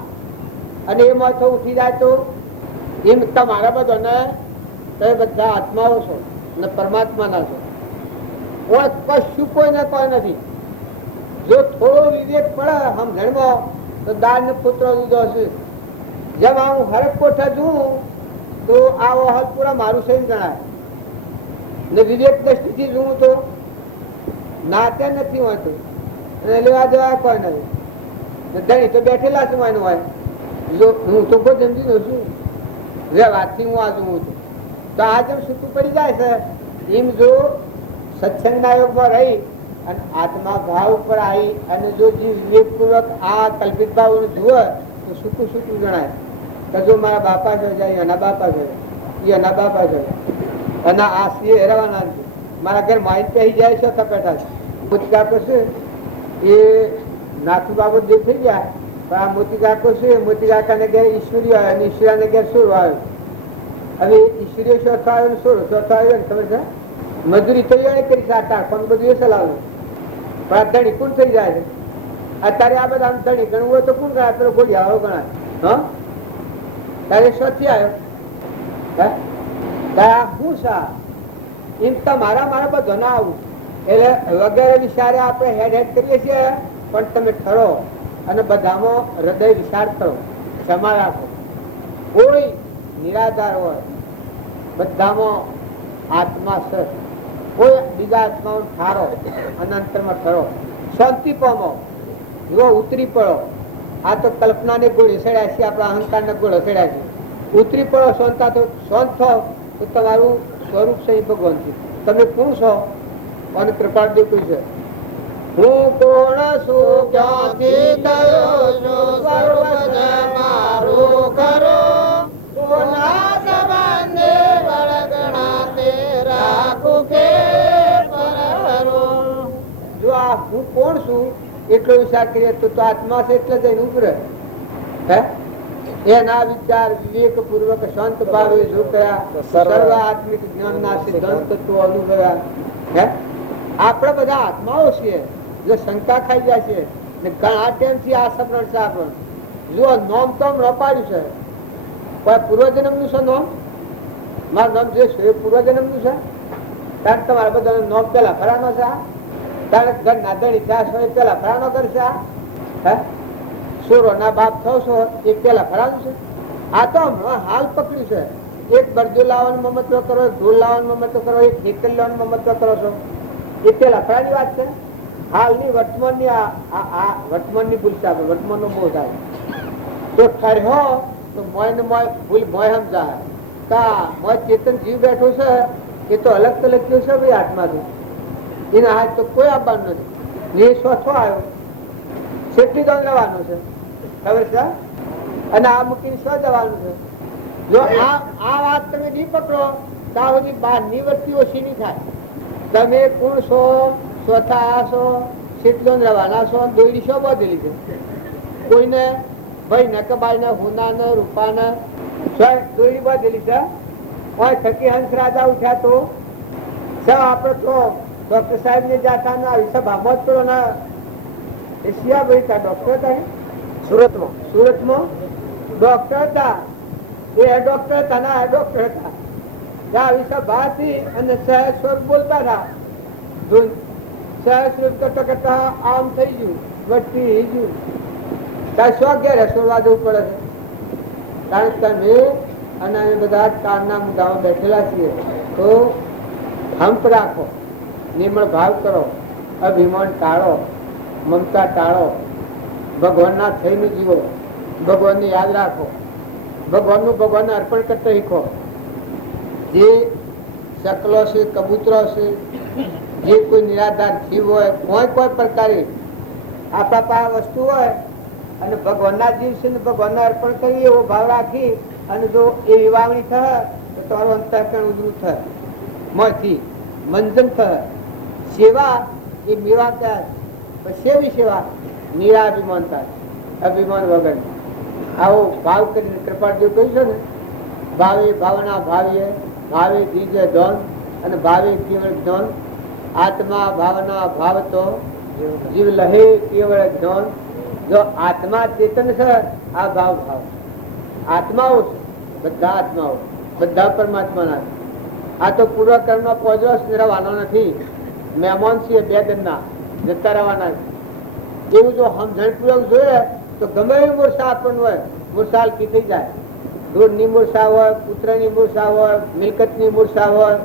અને એ માથો ઉઠી જાય તો એમ તમારા બધા ને તમે બધા આત્માઓ છો ને પરમાત્માના છો. કશું કોઈને કોઈ નથી. જો થોડો વિવેક પડે સમજણમાં તો દાળ ને પુત્ર દીધો હશે. જેમ હું હરક કોઠા જોઉં તો આ વહલ પૂરા મારું શરીર ગણાય ને વિવેક દ્રષ્ટિથી જોઉં તો નાતે નથી હોતું અને લેવા જવા કોઈ નથી. ધણી તો બેઠેલા છું એનું હોય. જો હું તો કોઈ સમજી દઉં છું વાતથી હું આ જોઉં છું તો આ જેમ છૂટું પડી જાય છે એમ જો સત્સંગના યોગમાં રહી અને આત્મા ભાવ ઉપર આવી અને જો વિવેકપૂર્વક આ કલ્પિત ભાવોને જુએ તો છૂટું છૂટું જણાય કે જો મારા બાપા છે જાય એના બાપા છે, એના બાપા છે, અને આ સિંહ હેરવાના નથી. મારા ઘર માઇન્ડ પહેરી જાય છે તપેટા છે. મોતી કાકો છે એ નાથુ બાબત દેખાઈ ગયા, પણ આ મોતી કાકો છે, મોતી કાકાને ઘેર ઈશ્વરી આવ્યો અને ઈશ્વરાને ઘેર સોરો આવ્યો. હવે ઈશ્વરીય ચોથો આવ્યો ને સોરો ચોથો આવ્યો ને ખબર છે. મજૂરી તો એને કરી છે, પણ બધું એ ચલાવ્યું, પણ આ ધણી કોણ થઈ જાય છે. અત્યારે આ બધા ધણી ગણવું હોય તો કોણ ગણાય? પેલો ઘોડિયાવાળો ગણાય. હા, તારે શોથી આવ્યો હું સા એમ તો મારા બધો ના આવું. એટલે વગેરે વિચારે આપણે હેડ કરીએ છીએ, પણ તમે ઠરો અને બધામાં હૃદય વિચાર કરો, ક્ષમા રાખો. કોઈ નિરાધાર હોય, બધામાં આત્મા છે, કોઈ બીજા આત્માઓ ઠારો અને અંતરમાં ઠરો, શાંતિ પામો. જો ઉતરી પડો. આ તો કલ્પનાને ગોળ હસેડ્યા છે, આપણા અહંકારને ગોળ હસેડ્યા છે. ઉતરી પડો, શાંતા તો શાંત થો તો તમારું સ્વરૂપ છે ભગવાન છે. તમે કોણ છો અને કૃપા દેખું છે. હું કોણ છું, ક્યાંથી થયો છું, સ્વરૂપ મારું કરો, કોના સંબંધે વળગણા તે રાખું કે પરવરો. જો આ હું કોણ છું એટલો વિચાર કરીએ તો આત્મા છે એટલે જઈને ઉભરે. હે એના વિચાર વિવેક પૂર્વક શાંત ભાવે જો કર્યા, સર્વ આત્મિક જ્ઞાન ના સિદ્ધાંત તત્વો અનુભવ્યા. હે આપણે બધા આત્માઓ છીએ. જો શંકા ખાઈ જાય છે ને ઘણા ટાઈમથી આ સપરણ છે આપણને. જો નોમ તો રપાડ્યું છે, પણ પૂર્વજન્મ નું છે નોમ. મારું નામ જે છે પૂર્વજન્મ નું છે. કારણ તમારા બધા નોમ પેલા ફરાનો છે. તારે ઘર ના ધણી થયા છો એ પેલા ફરાનો કરશે. હે સોરો ના બાપ થયો છો એ પેલા ફરાનું છે. આ તો હમણાં હાલ પકડ્યું છે. એક બરજો લાવવાનું મમત્વ કરો, એક ઢોલ લાવવાનું મમત્વ કરો, એક ખેતર લાવવાનું મમત્વ કરો છો, એ પેલા ફરાની વાત છે. હાલની વર્તમાનની આ વર્તમાનની ભૂલ છે. આપણે વર્તમાનનો બહુ થાય તો ઠર્યો તો મોય ને મોય ભૂલ મોય સમજાય. કા મોય ચેતન જીવ બેઠો છે એ તો અલગ તો લખ્યો છે ભાઈ આત્માથી. એના હાથ તો કોઈ આપવાનું નથી. એ સ્વચ્છો આવ્યો છેટલી તો લેવાનું છે, ખબર છે. અને આ મૂકીને સ્વ જવાનું છે. જો આ વાત તમે નહીં પકડો ત્યાં સુધી બહાર નિવૃત્તિ ઓછી નહીં થાય. તમે કોણ છો, સ્વતા છો, છેટલો રવાના છો, દોડી શો બાંધેલી છે. કોઈને ભાઈ ને કે બાઈ ને હોના ને રૂપા ને દોડી બાંધેલી છે. થકી હંસ રાજા ઉઠ્યા તો આપડે તો ડોક્ટર સાહેબ ને જાતા ના હિસાબ આમાં પેલો ના એશિયા ભાઈ હતા ડોક્ટર હતા સુરતમાં ડોક્ટર હતા એ ડોક્ટર હતા ના ડોક્ટર હતા ત્યાં હિસાબ હતી અને સહજ બોલતા હતા સહજ કરતા કરતા આમ થઈ ગયું વટી ગયું ત્યાં શો ઘેર રસોડવા જવું પડે છે કારણ કે તમે અને અમે બધા કારના મુદ્દામાં બેઠેલા છીએ તો હંપ રાખો, નિર્મળ ભાવ કરો, અભિમાન ટાળો, મમતા ટાળો, ભગવાનના થઈને જીવો, ભગવાનને યાદ રાખો, ભગવાનને અર્પણ કરતા શીખો. જે શકલો છે, કબૂતરો છે, જે કોઈ નિરાધાર જીવ હોય, કોઈ પ્રકારે આપણા પાસે વસ્તુ હોય અને ભગવાનના જીવ છે ને ભગવાનને અર્પણ કરીએ એવો ભાવ રાખી અને જો એ વિવાવણી થાય તો તમારું અંતઃકરણ ઉજળું થાય, મોંથી મંજન થાય. સેવા એ મેવા થાય, સેવી સેવા નિરાભિમાન થાય, અભિમાન વગર. આવો ભાવ કરીને કૃપાળજી કહ્યું છે ને, ભાવે ભાવના ભાવીએ, ભાવે દીજે ધન અને ભાવે કેવળ ધન. આત્મા ભાવના ભાવ તો જીવ લહે કેવળ ધન. જો આત્મા ચેતન છે આ ભાવ આત્માઓ છે, બધા આત્માઓ, બધા પરમાત્માના. આ તો પૂર્વકર્મ નો પોજો રહેવાનો નથી, મહેમાન છીએ બે દિનના, જતા રહેવાના. એવું જો સમજણપૂર્વક જોઈએ તો ગમે એવી મૂર્છા આપણને હોય, મૂર્છા હલકી થઈ જાય. દૂધની મૂર્છા હોય, પુત્રની મૂર્છા હોય, મિલકતની મૂર્છા હોય,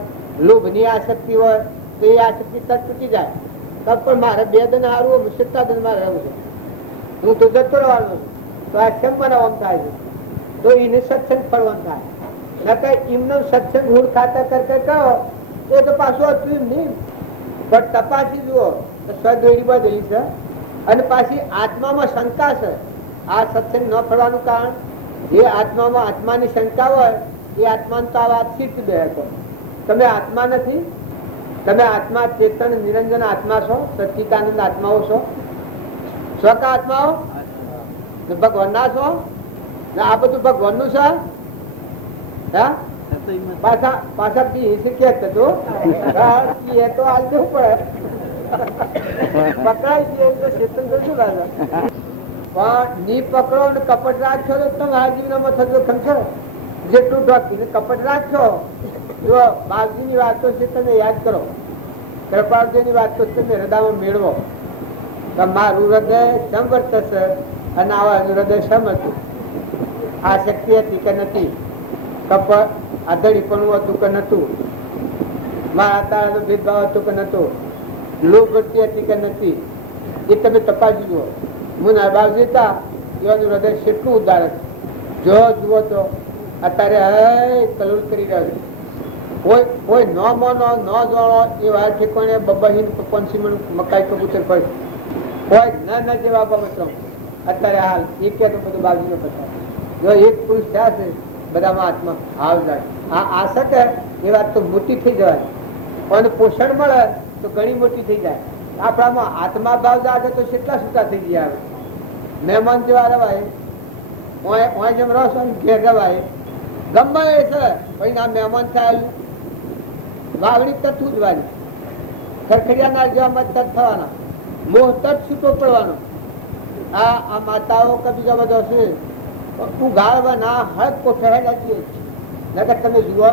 લોભની આસક્તિ હોય તો એ આસક્તિ તક તૂટી જાય. તબ પણ મારે બે દિન હારવું, સત્તા દિન મારે રહેવું છે, હું તો જતો રહેવાનું છું. તો આ કેમ બનાવવાનું થાય છે? તો એને સત્સંગ ફળવાનું થાય. નકર એમનો સત્સંગ હું ખાતા કરતા કહો એ તો પાછું હતું એમ નહીં. પણ તપાસી જુઓ તો સ્વદ્વેડી બદલી છે અને પાછી આત્મામાં શંકા છે. આ સત્સંગ ન ફળવાનું કારણ જે આત્મામાં આત્માની શંકા હોય એ આત્માને તો આ વાત સિદ્ધ બે હતો. તમે આત્મા નથી, તમે આત્મા ચેતન નિરંજન આત્મા છો, સચ્ચિદાનંદ આત્માઓ છો, સ્વકા આત્માઓ ભગવાન ના છો. આ બધું ભગવાન નું છે. પાછા તો આજ જવું પડે, પકડાઈ ગયે ચેતન શું લાગે. પણ ની પકડો ને કપટ રાખશો તો તમે આ જીવનમાં થતો ખમશો. જેટલું ઢોકીને કપટ રાખશો. જો બાપજી ની વાતો છે તમે યાદ કરો, કૃપાળજી ની વાતો તમે હૃદયમાં મેળવો. તમારું હૃદય સમવર્ત છે અને આવા હૃદય સમ હતું. આ શક્તિ હતી કે નથી, કપટ આધડી પણ હતું કે નતું, મારા તારા ભેદભાવ હતો કે નતો, લોભ વૃત્તિ હતી કે નથી, એ તમે તપાસી જુઓ. મુના બાપજી હતા એવાનું હૃદય કેટલું ઉદાર હતું. જો જુઓ તો અત્યારે કલોલ કરી રહ્યો છે. કોઈ ન માનો ન જાણો એ વાત ઠેકાણે બબ્બાહીન પંચીમણ મકાઈ કબૂતર પર કોઈ ન જેવા બાબતો અત્યારે હાલ એક કે તો બધું બાજુનો પચાસ. જો એક પુરુષ થયા છે બધામાં આત્મા હાવ જાય. આ શકે એ વાત તો મોટી થઈ જવાય, પણ પોષણ મળે તો ઘણી મોટી થઈ જાય. આપણામાં આત્મા ભાવ જાગે તો કેટલા છૂટા થઈ ગયા. આવે મહેમાન જેવા રવાય, જેમ રહો છો ઘેર રવાય, ગમે એ છે ભાઈ આ મહેમાન થયેલું વાવડી તથું જવાની, ખરખડિયાના જેવા તત થવાના, મોહ તત છૂટો પડવાનો. આ માતાઓ કે બીજા બધો છે તું ગાળ ના હળક કોઠે નગર તમે જુઓ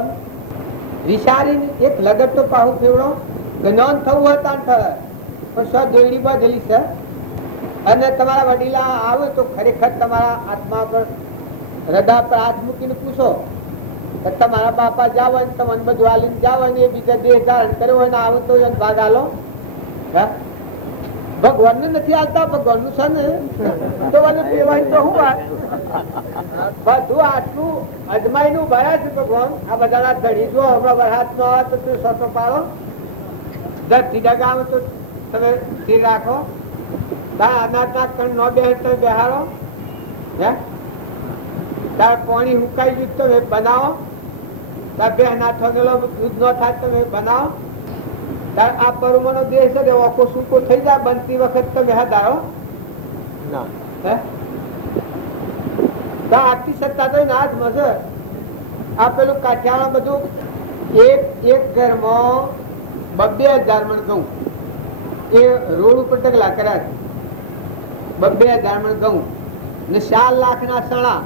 વિચારીને એક લગત તો પાહુ ફેવડો જ્ઞાન થવું હોય તાન થાય. પણ સ્વ દેવડી બાંધેલી છે અને તમારા વડીલા આવે તો ખરેખર તમારા આત્મા પર હૃદય પર હાથ મૂકીને પૂછો કે તમારા બાપા જાવ ને તમને બધું હાલીને જાવ ને એ બીજા દેહ ધારણ કર્યો હોય ને આવે તો એને ભાગ હાલો. ભગવાન ને નથી આવતા, ભગવાન નું છે ને તો પીવાય તો શું વાત. બધું આટલું અજમાઈ નું ભર્યા છે ભગવાન. આ બધા ધડી જો હમણાં વરસાદ નો આવે તો તમે સોટો પાડો, ધરતી ડગા આવે તો તમે સ્થિર રાખો, અનાજ ના કણ ન બે તમે બેહારો, તાર પાણી હુકાઈ ગયું તમે બનાવો, તાર બે અનાજ થયેલો દૂધ ન થાય તમે બનાવો. આ પરુમનો દેશ છે ઓકો સૂકો થઈ જાય બનતી વખત તમે હદારો ના આટલી સત્તા તો ના જ મળશે. આ પેલું કાઠિયાવાડ બધું એક ઘરમાં 2,000 મણ ઘઉં એ રોડ ઉપર ટકલા કર્યા છે. 2,000 મણ ઘઉં ને 4 લાખના સણા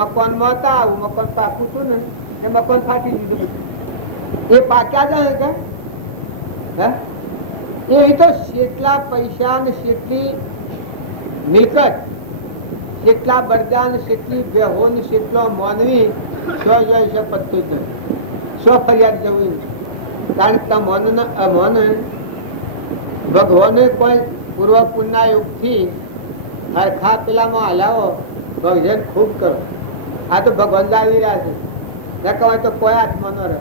મકાનમાં હતા. આવું મકાન પાકું હતું ને એ મકાન ફાટી દીધું. એ પાક્યા જાય કે એ તો કેટલા પૈસા ને કેટલી મિલકત, કેટલા બરદા ને કેટલી બેહો ને કેટલો માનવી સો જાય છે પત્તું જ સો ફરિયાદ જવું. કારણ કે મને ભગવાને કોઈ પૂર્વ પુણ્ય યુગથી હરખા પેલામાં હલાવો, ભજન ખૂબ કરો. આ તો ભગવાન લાવી રહ્યા છે. ન કહેવાય તો કોઈ હાથમાં ન રહે.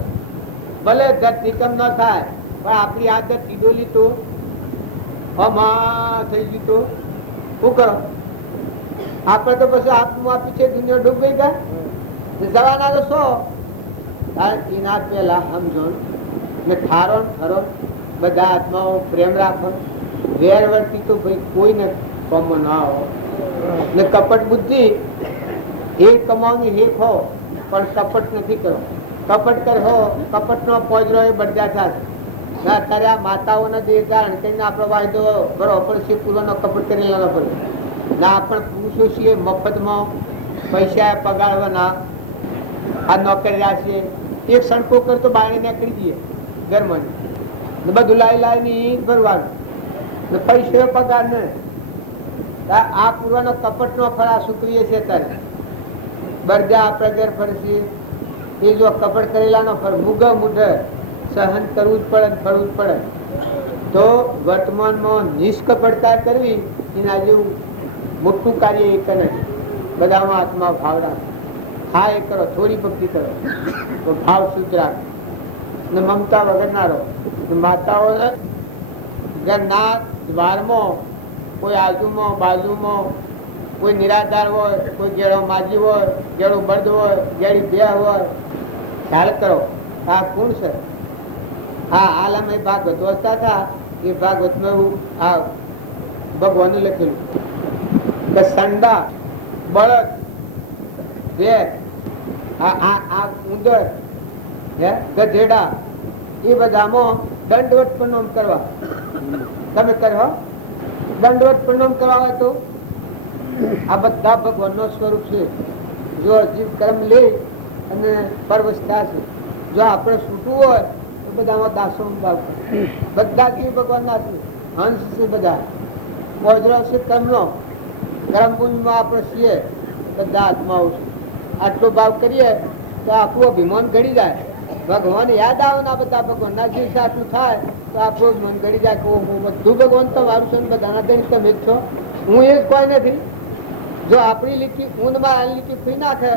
ભલે ધરતીકમ ન થાય પણ આપણી આદત ઈડોલી તો થઈ ગયું તો શું કરો? આપણે તો પછી આપમાં પીછે દુનિયા ડૂબી ગયા જવાના તો શો. એના પેલા સમજો ને ઠારો ઠરો બધા આત્માઓ પ્રેમ રાખો. વેર વર્તી તો ભાઈ કોઈને કોમો ના આવો ને કપટ બુદ્ધિ એ કમાવાની હેક હો પણ કપટ નથી કરો. કપટ કરો કપટ નો પોજરો એ બળજા થાય. અત્યારે આ માતાઓના જે કારણ કરીને આપણો વાયદો બરોબર છે પૂર્વનો કપટ કરી લેવાનો પડે ના. આપણે પુરુષો છીએ મફતમાં પૈસા પગાડવાના આ નોકરી રહ્યા છે. એક સણકો કરતો બાયણે નીકળી જઈએ ઘરમાં બધું લાવી ની ભરવાનું પૈસા પગાર ને આ પૂર્વનો કપટ નો ફળ આ શુક્રિય છે. અત્યારે બરજા આપણે ઘર ફરશે એ જો કપટ કરેલા નો ફળ મુગા મુઢ સહન કરવું જ પડે ફરવું જ પડે. તો વર્તમાનમાં નિષ્કપટતા કરવી એના જેવું મોટું કાર્ય એક નથી. બધામાં આત્મા ભાવ રાખો. હા એ કરો, થોડી ભક્તિ કરો તો ભાવ શુદ્ધ રાખો ને મમતા વગર ના રહો. માતાઓ ઘરના દ્વારમાં કોઈ આજુમાં બાજુમાં કોઈ નિરાધાર હોય, કોઈ ગેળો માજી હોય, ગેળું બળદ હોય, ગેળી બે હોય, ખ્યાલ કરો આ કોણ છે. હા હાલ અમે ભાગવત વાંચતા હતા. એ ભાગવતમાં આ ભગવાને લખેલું કે સંડા બળદ વેર આ ઉંદર ગધેડા એ બધામાં દંડવત પ્રણામ કરવા. તમે કરો દંડવત પ્રણામ કરવા હોય તો આ બધા ભગવાન નો સ્વરૂપ છે. જો જીવ કર્મ લે અને પરવશતા છે. જો આપણે છૂટવું હોય તો બધામાં દાસો ભાવ બધા જીવ ભગવાન ના છે. હંસ છે બધા પોજરો છે કર્મનો. કર્મ પુંજમાં આપણે છીએ બધા આત્માઓ છે. આટલો ભાવ કરીએ તો આખું અભિમાન ઘડી જાય. ભગવાન યાદ આવે ને બધા ભગવાન ના જીવ સાચું થાય તો આપણું અભિમાન ઘડી જાય કે બધું ભગવાન તમારું છે બધાના દઈ તમે જ છો, હું એ જ કોઈ નથી. જો આપણી લીટી ઊંધમાં આ લીટી ફી નાખે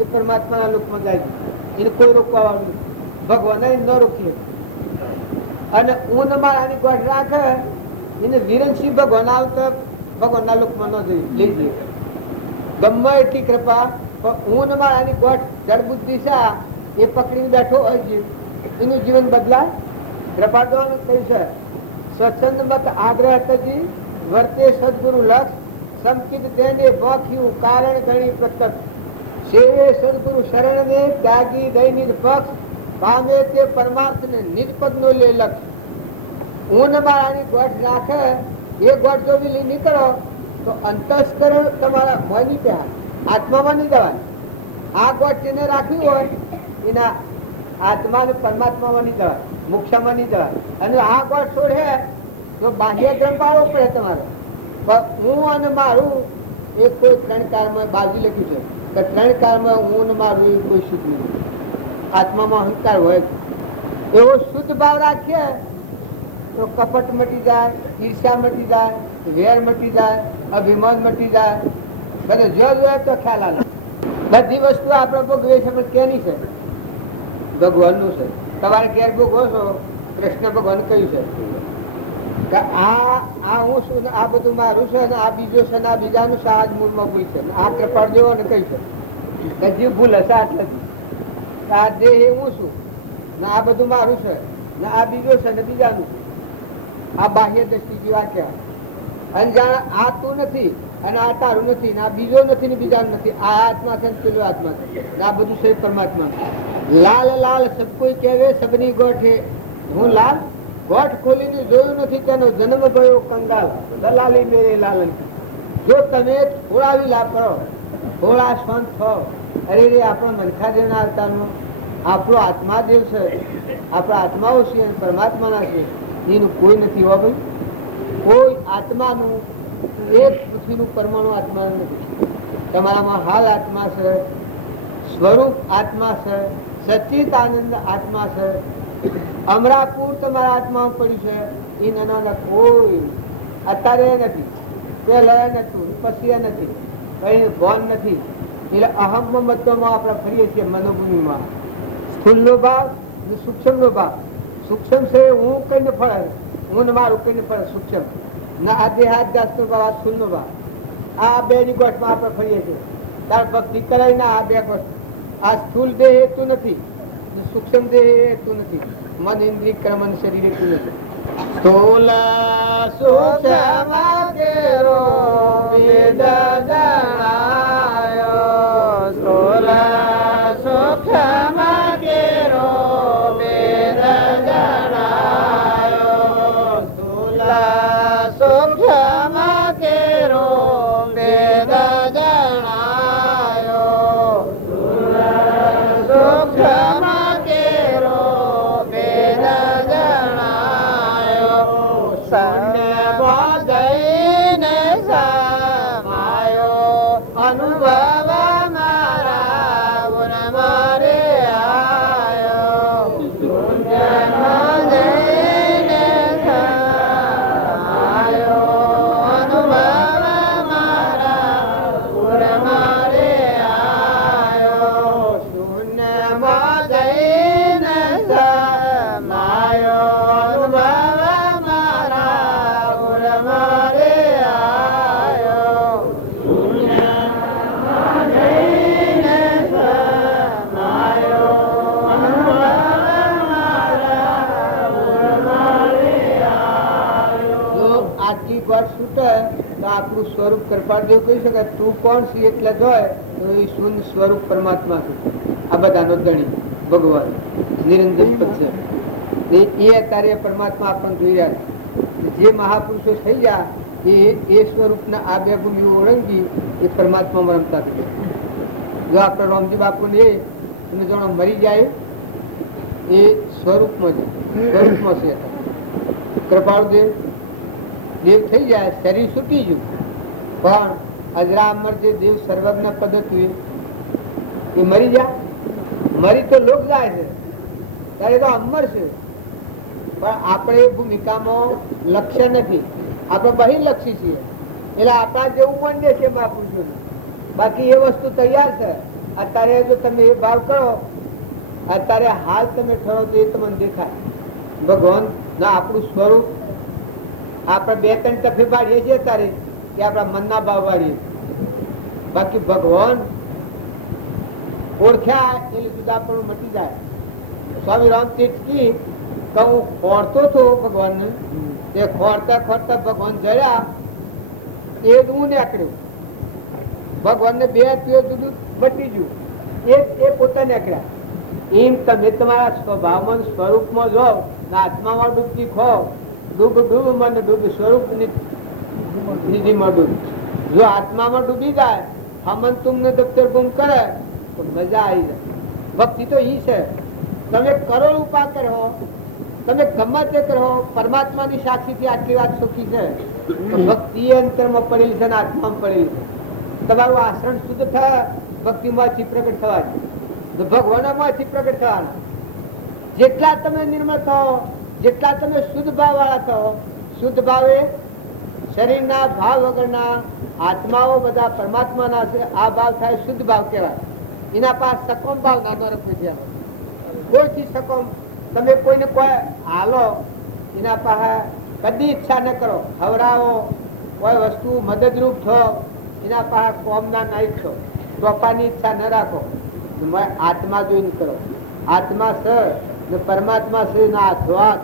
એ પરમાત્માના લોકમાં જાય છે. એને કોઈ રોકવા વાળું ભગવાન ન રોકીએ. અને ઊંધમાં આની ગોઠ રાખે એને વિરંશી ભગવાન આવતો ભગવાનના લોકમાં ન જઈ લઈ જઈએ. ગમે એટલી કૃપા પણ ઊંધમાં આની ગોઠ જળબુદ્ધિ છે એ પકડીને બેઠો હોય છે એનું જીવન બદલાય. કૃપાદોન કહ્યું છે સ્વચ્છંદ મત આગ્રહ તજી વર્તે સદગુરુ લક્ષ સમકિત તેને બખ્યું કારણ ગણી પ્રત્યક્ષ સેવે સદગુરુ શરણ ને ત્યાગી દઈ નિજ પક્ષ પામે તે પરમાર્થ ને નિજ પદ નો લે લક્ષ. ઊંધમાં આની ગોઠ રાખે એ ગોઠ જો બી નીકળો તો અંતસ્કરણ તમારા મની ત્યાં આત્મામાં નહીં જવાય. આ ગોઠ જેને રાખવી હોય એના આત્મા ને પરમાત્મામાં નહીં જવાય, મોક્ષમાં નહીં જવાય. અને આ ગોઠ છોડે તો બાહ્ય ગ્રહ પાડવો પડે તમારે. પણ હું અને મારું એ કોઈ 3 કાળમાં બાજુ લખ્યું છે કે 3 કાળમાં હું અને મારું એ કોઈ શુદ્ધ નહીં. આત્મામાં અહંકાર હોય એવો શુદ્ધ ભાવ રાખીએ તો કપટ મટી જાય, ઈર્ષા મટી જાય, વેર મટી જાય, અભિમાન મટી જાય. બધું જો જોઈએ તો ખ્યાલ આવે. બધી વસ્તુ આપણે ભોગવે છે પણ કેની છે? ભગવાનનું છે. તમારે ઘેર ભોગવો છો કૃષ્ણ ભગવાન કહ્યું છે કે આ હું છું ને આ બધું મારું છે ને આ બીજો છે ને આ બીજાનું છે. આ જ મૂળમાં ભૂલ છે. આ કૃપાળ જેવો ને કહ્યું છે કે જે ભૂલ હશે આટલાથી આ દેહ એ હું છું ને આ બધું મારું છે ને આ બીજો છે ને બીજાનું. આ બાહ્ય દ્રષ્ટિથી વાક્યા અને જાણે આ તું નથી અને આ તારું નથી ને આ બીજો નથી ને બીજાનું નથી. આ આત્મા છે પેલો આત્મા છે. આ બધું છે પરમાત્મા. લાલ લાલ સબ કોઈ કહેવે સબની ગોઠે હું લાલ ગોઠ ખોલીને જોયું નથી તેનો જન્મ ભયો કંગાલ, દલાલી મેરે લાલન. જો તમે થોડા વિલાપ કરો, થોડા શાંત થો, અરે રે આપણો મનખા દેવના અવતારનો આપણો આત્માદેવ છે, આપણા આત્માઓ છે પરમાત્માના છે, એનું કોઈ નથી હો ભાઈ. કોઈ આત્માનું એક પૃથ્વીનું પરમાણુ આત્મા નથી. તમારામાં હાલ આત્મા છે, સ્વરૂપ આત્મા છે, સચિત આનંદ આત્મા છે, અમરાપુર તમારા આત્મામાં પડ્યું છે. એ નાના કોઈ અત્યારે નથી, પેલા નથી, પછી નથી, કઈ ભાન નથી. એટલે અહમ મતમાં આપણે ફરીએ છીએ મનોભૂમિમાં. સ્થૂલ નો ભાવ સૂક્ષ્મ નો ભાવ. સૂક્ષ્મ છે હું કઈ ને ફળે, હું ને મારું કઈ ને ફળે સૂક્ષ્મ ના. આ દેહાત જાસ્ત નો ભાવ, આ સ્થૂલ નો ભાવ. આ બે ની ગોઠમાં આપણે ફરીએ છીએ. તાર ભક્તિ કરાય ના આ બે ગોઠ. આ સ્થૂલ દેહ હેતું નથી, સૂક્ષ્મ દેહ હેતું નથી, મન ઇન્દ્રિય કર્મ શરીર હેતું નથી. સ્થૂલ સૂક્ષ્મ કેરો વેદ જણાયો, સ્થૂલ સૂક્ષ્મ કેરો વેદ જણાયો, સ્થૂલ સૂક્ષ્મ કેરો વેદ જણાયો, સૂક્ષ્મ કેરો વેદ જણાયો, શૂન્ય બોધઈને સમાયો, અનુભવ મારા ગુણ મારે આયો, શૂન્ય બોધઈને સમાયો, અનુભવ મારા ગુણ મારે આયો, શૂન્ય બોધઈને સમાયો, અનુભવ મારા ગુણ મારે આયો, શૂન્ય બોધઈને સમાયો, અનુભવ મારા ગુણ મારે આયો. જો આટલી વાત છૂટે તો આપણું સ્વરૂપ કરપાદેવ કહી શકાય. તું કોણ છે એટલે જોય તો એ શૂન્ય સ્વરૂપ પરમાત્મા છે. આ બધાનો ધણી ભગવાન નિરંજન પદ છે. એ અત્યારે પરમાત્મા આપણને જોઈ રહ્યા છે. જે મહાપુરુષો થઈ ગયા એ સ્વરૂપના આ બે ભૂમિઓ ઓળંગી એ પરમાત્મામાં રમતા થઈ ગયા. જો આપણે રામજી બાપુને તમે જાણો મરી જાય એ સ્વરૂપમાં છે, સ્વરૂપમાં છે. કૃપાળુદેવ દેવ થઈ જાય, શરીર છૂટી ગયું, પણ અજરા અમર જે દેવ સર્વજ્ઞ પદ હતું એ મરી જાય. મરી તો લોક જાય છે ત્યારે તો અમર છે, પણ આપણે એ ભૂમિકામાં લક્ષ્ય નથી, આપણે બહિર્લક્ષી છીએ. એટલે આપણા જેવું મંડે છે મહાપુરુષોને. બાકી એ વસ્તુ તૈયાર છે. અત્યારે જો તમે એ ભાવ કરો, અત્યારે હાલ તમે ઠરો તો એ તમને દેખાય. ભગવાન ના આપણું સ્વરૂપ આપણે બે ત્રણ ટફી પાડીએ છીએ અત્યારે કે આપણા મનના ભાવ પાડીએ. બાકી ભગવાન ઓળખ્યા એટલે જુદા પણ મટી જાય. સ્વામી રામતીર્થજી કહું ખોરતો હતો ભગવાનને, તે ખોરતા ખોરતા ભગવાન જડ્યા એ જ હું નીકળ્યું. ભગવાનને બે પીઓ જુદું બટી ગયું, એ પોતા નીકળ્યા. એમ તમે તમારા સ્વભાવમાં સ્વરૂપમાં જો આત્મામાં ડૂબતી ખો, ડૂબ ડૂબ મન ડૂબ સ્વરૂપ નિધિમાં ડૂબ. જો આત્મામાં ડૂબી જાય, હમન તુમને દફતર ગુમ કરે તો મજા આવી જાય. ભક્તિ તો ઈ છે. તમે કરોડ ઉપા કરો, તમે ગમે તે કરો, પરમાત્માની સાક્ષીથી આટલી વાત સુખી છે. ભક્તિ અંતરમાં પડેલી છે ને આત્મામાં પડેલી છે. તમારું આચરણ શુદ્ધ થાય, ભક્તિમાંથી પ્રગટ થવાની, ભગવાનમાંથી પ્રગટ થવાના. જેટલા તમે નિર્મળ થો, જેટલા તમે શુદ્ધ ભાવ વાળા થો, શુદ્ધ ભાવે શરીરના ભાવ વગરના આત્માઓ બધા પરમાત્માના છે. આ ભાવ થાય શુદ્ધ ભાવ કહેવાય. એના પાસે સકોમ ભાવ નાનો રખે. કોઈથી સકોમ તમે કોઈને કોઈ હાલો, એના પાસે કદી ઈચ્છા ન કરો. હવરાવો, કોઈ વસ્તુ મદદરૂપ થો, એના પાસે કોમના નહીં છો, ટોપાની ઈચ્છા ન રાખો. આત્મા જોઈને કરો. આત્મા છે ને પરમાત્મા છે ને હાથવાત.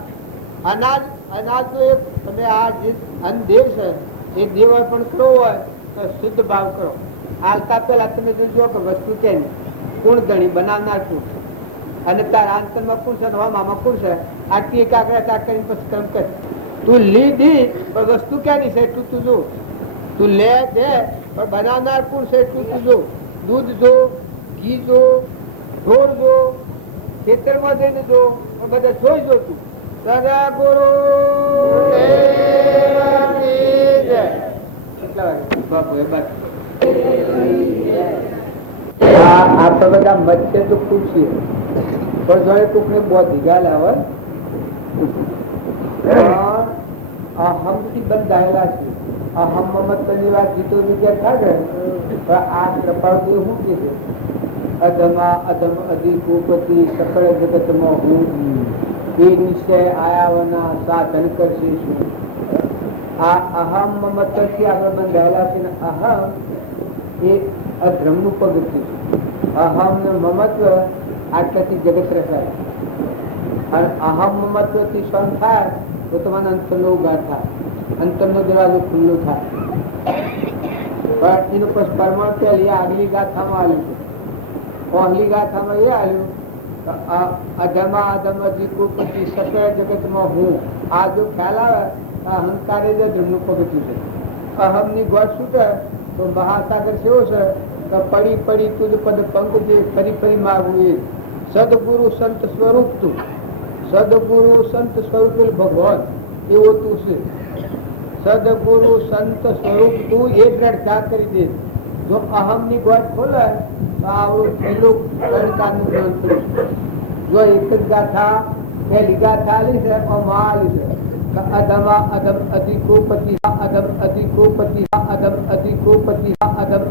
અનાજ અનાજ તો એક તમે આ જે અન્ન દેવ છે એ દેવ પણ કરવો હોય તો શુદ્ધ ભાવ કરો. હાલતા પેલા તમે જોજો કે વસ્તુ કેમ કોણ ગણી બનાવનાર કોણ. અને તારા અંતરમાં કોણ છે મામા કોણ છે આટલી એકાગ્રતા કરીને પછી કર્મ કર. તું લીધી પણ વસ્તુ ક્યાંની છે એટલું તું જો. તું લે દે પણ બનાવનાર કોણ છે એટલું તું જો. દૂધ જો, ઘી જો, ઢોર જો, ખેતરમાં જઈને જો, બધા જોઈ જો તું. સદગુરુ કેટલા વાગે બાપુ એ બસ આ તો બધા મચ્છે તો ખુશી પણ જોડે કોક ને બહુ ધીગાલ આવે અહમ થી બંધાયેલા છે. અહમ મમત ની વાત જીતો વિચાર થાય પણ આ કૃપાળુ શું કે છે અધમા અધમ અધિકોપતિ સકળ જગતમાં હું એ નિશ્ચય આયાવના સાધન કરશે શું. આ અહમ મમત થી આગળ બંધાયેલા છે ને અહમ એ અધર્મ નું પગથિયું છે. અહમ ને મમત્વ આટલાથી જગત રચાય અને અહમ મમત્વ થી સ્વયં થાય તો તમારે અંતરનો ઉગાર થાય, અંતરનો દરવાજો ખુલ્લો થાય. પણ એનું પછી પરમાણ પહેલી આગલી ગાથામાં આવ્યું છે. પહેલી ગાથામાં એ આવ્યું અધમા અધમ અધિકોપતિ સકળ જગતમાં હું. આ જો ખ્યાલ આવે અહંકાર જ ધર્મનું પગથિયું છે. અહમ ની ગોળ છૂટે તો મહાસાગર કેવો છે તો પડી પડી તુજ પદ પંકજે ફરી ફરી માગવું એ. સદગુરુ સંત સ્વરૂપ તું, સદગુરુ સંત સ્વરૂપ ભગવાન એવો તું છે. સદગુરુ સંત સ્વરૂપ તું એ દ્રઢતા કરી દે. જો અહમ ની ગોળ ખોલે તો આવડું પહેલું ગણકારનું જ્ઞાન થયું. જો એક જ ગાથા પહેલી ગાથા આલી છે આલી છે અધમા અધમ અધિકોપતિ અધમ અધિકોપતિ અધમ અધિકોપતિ અધમ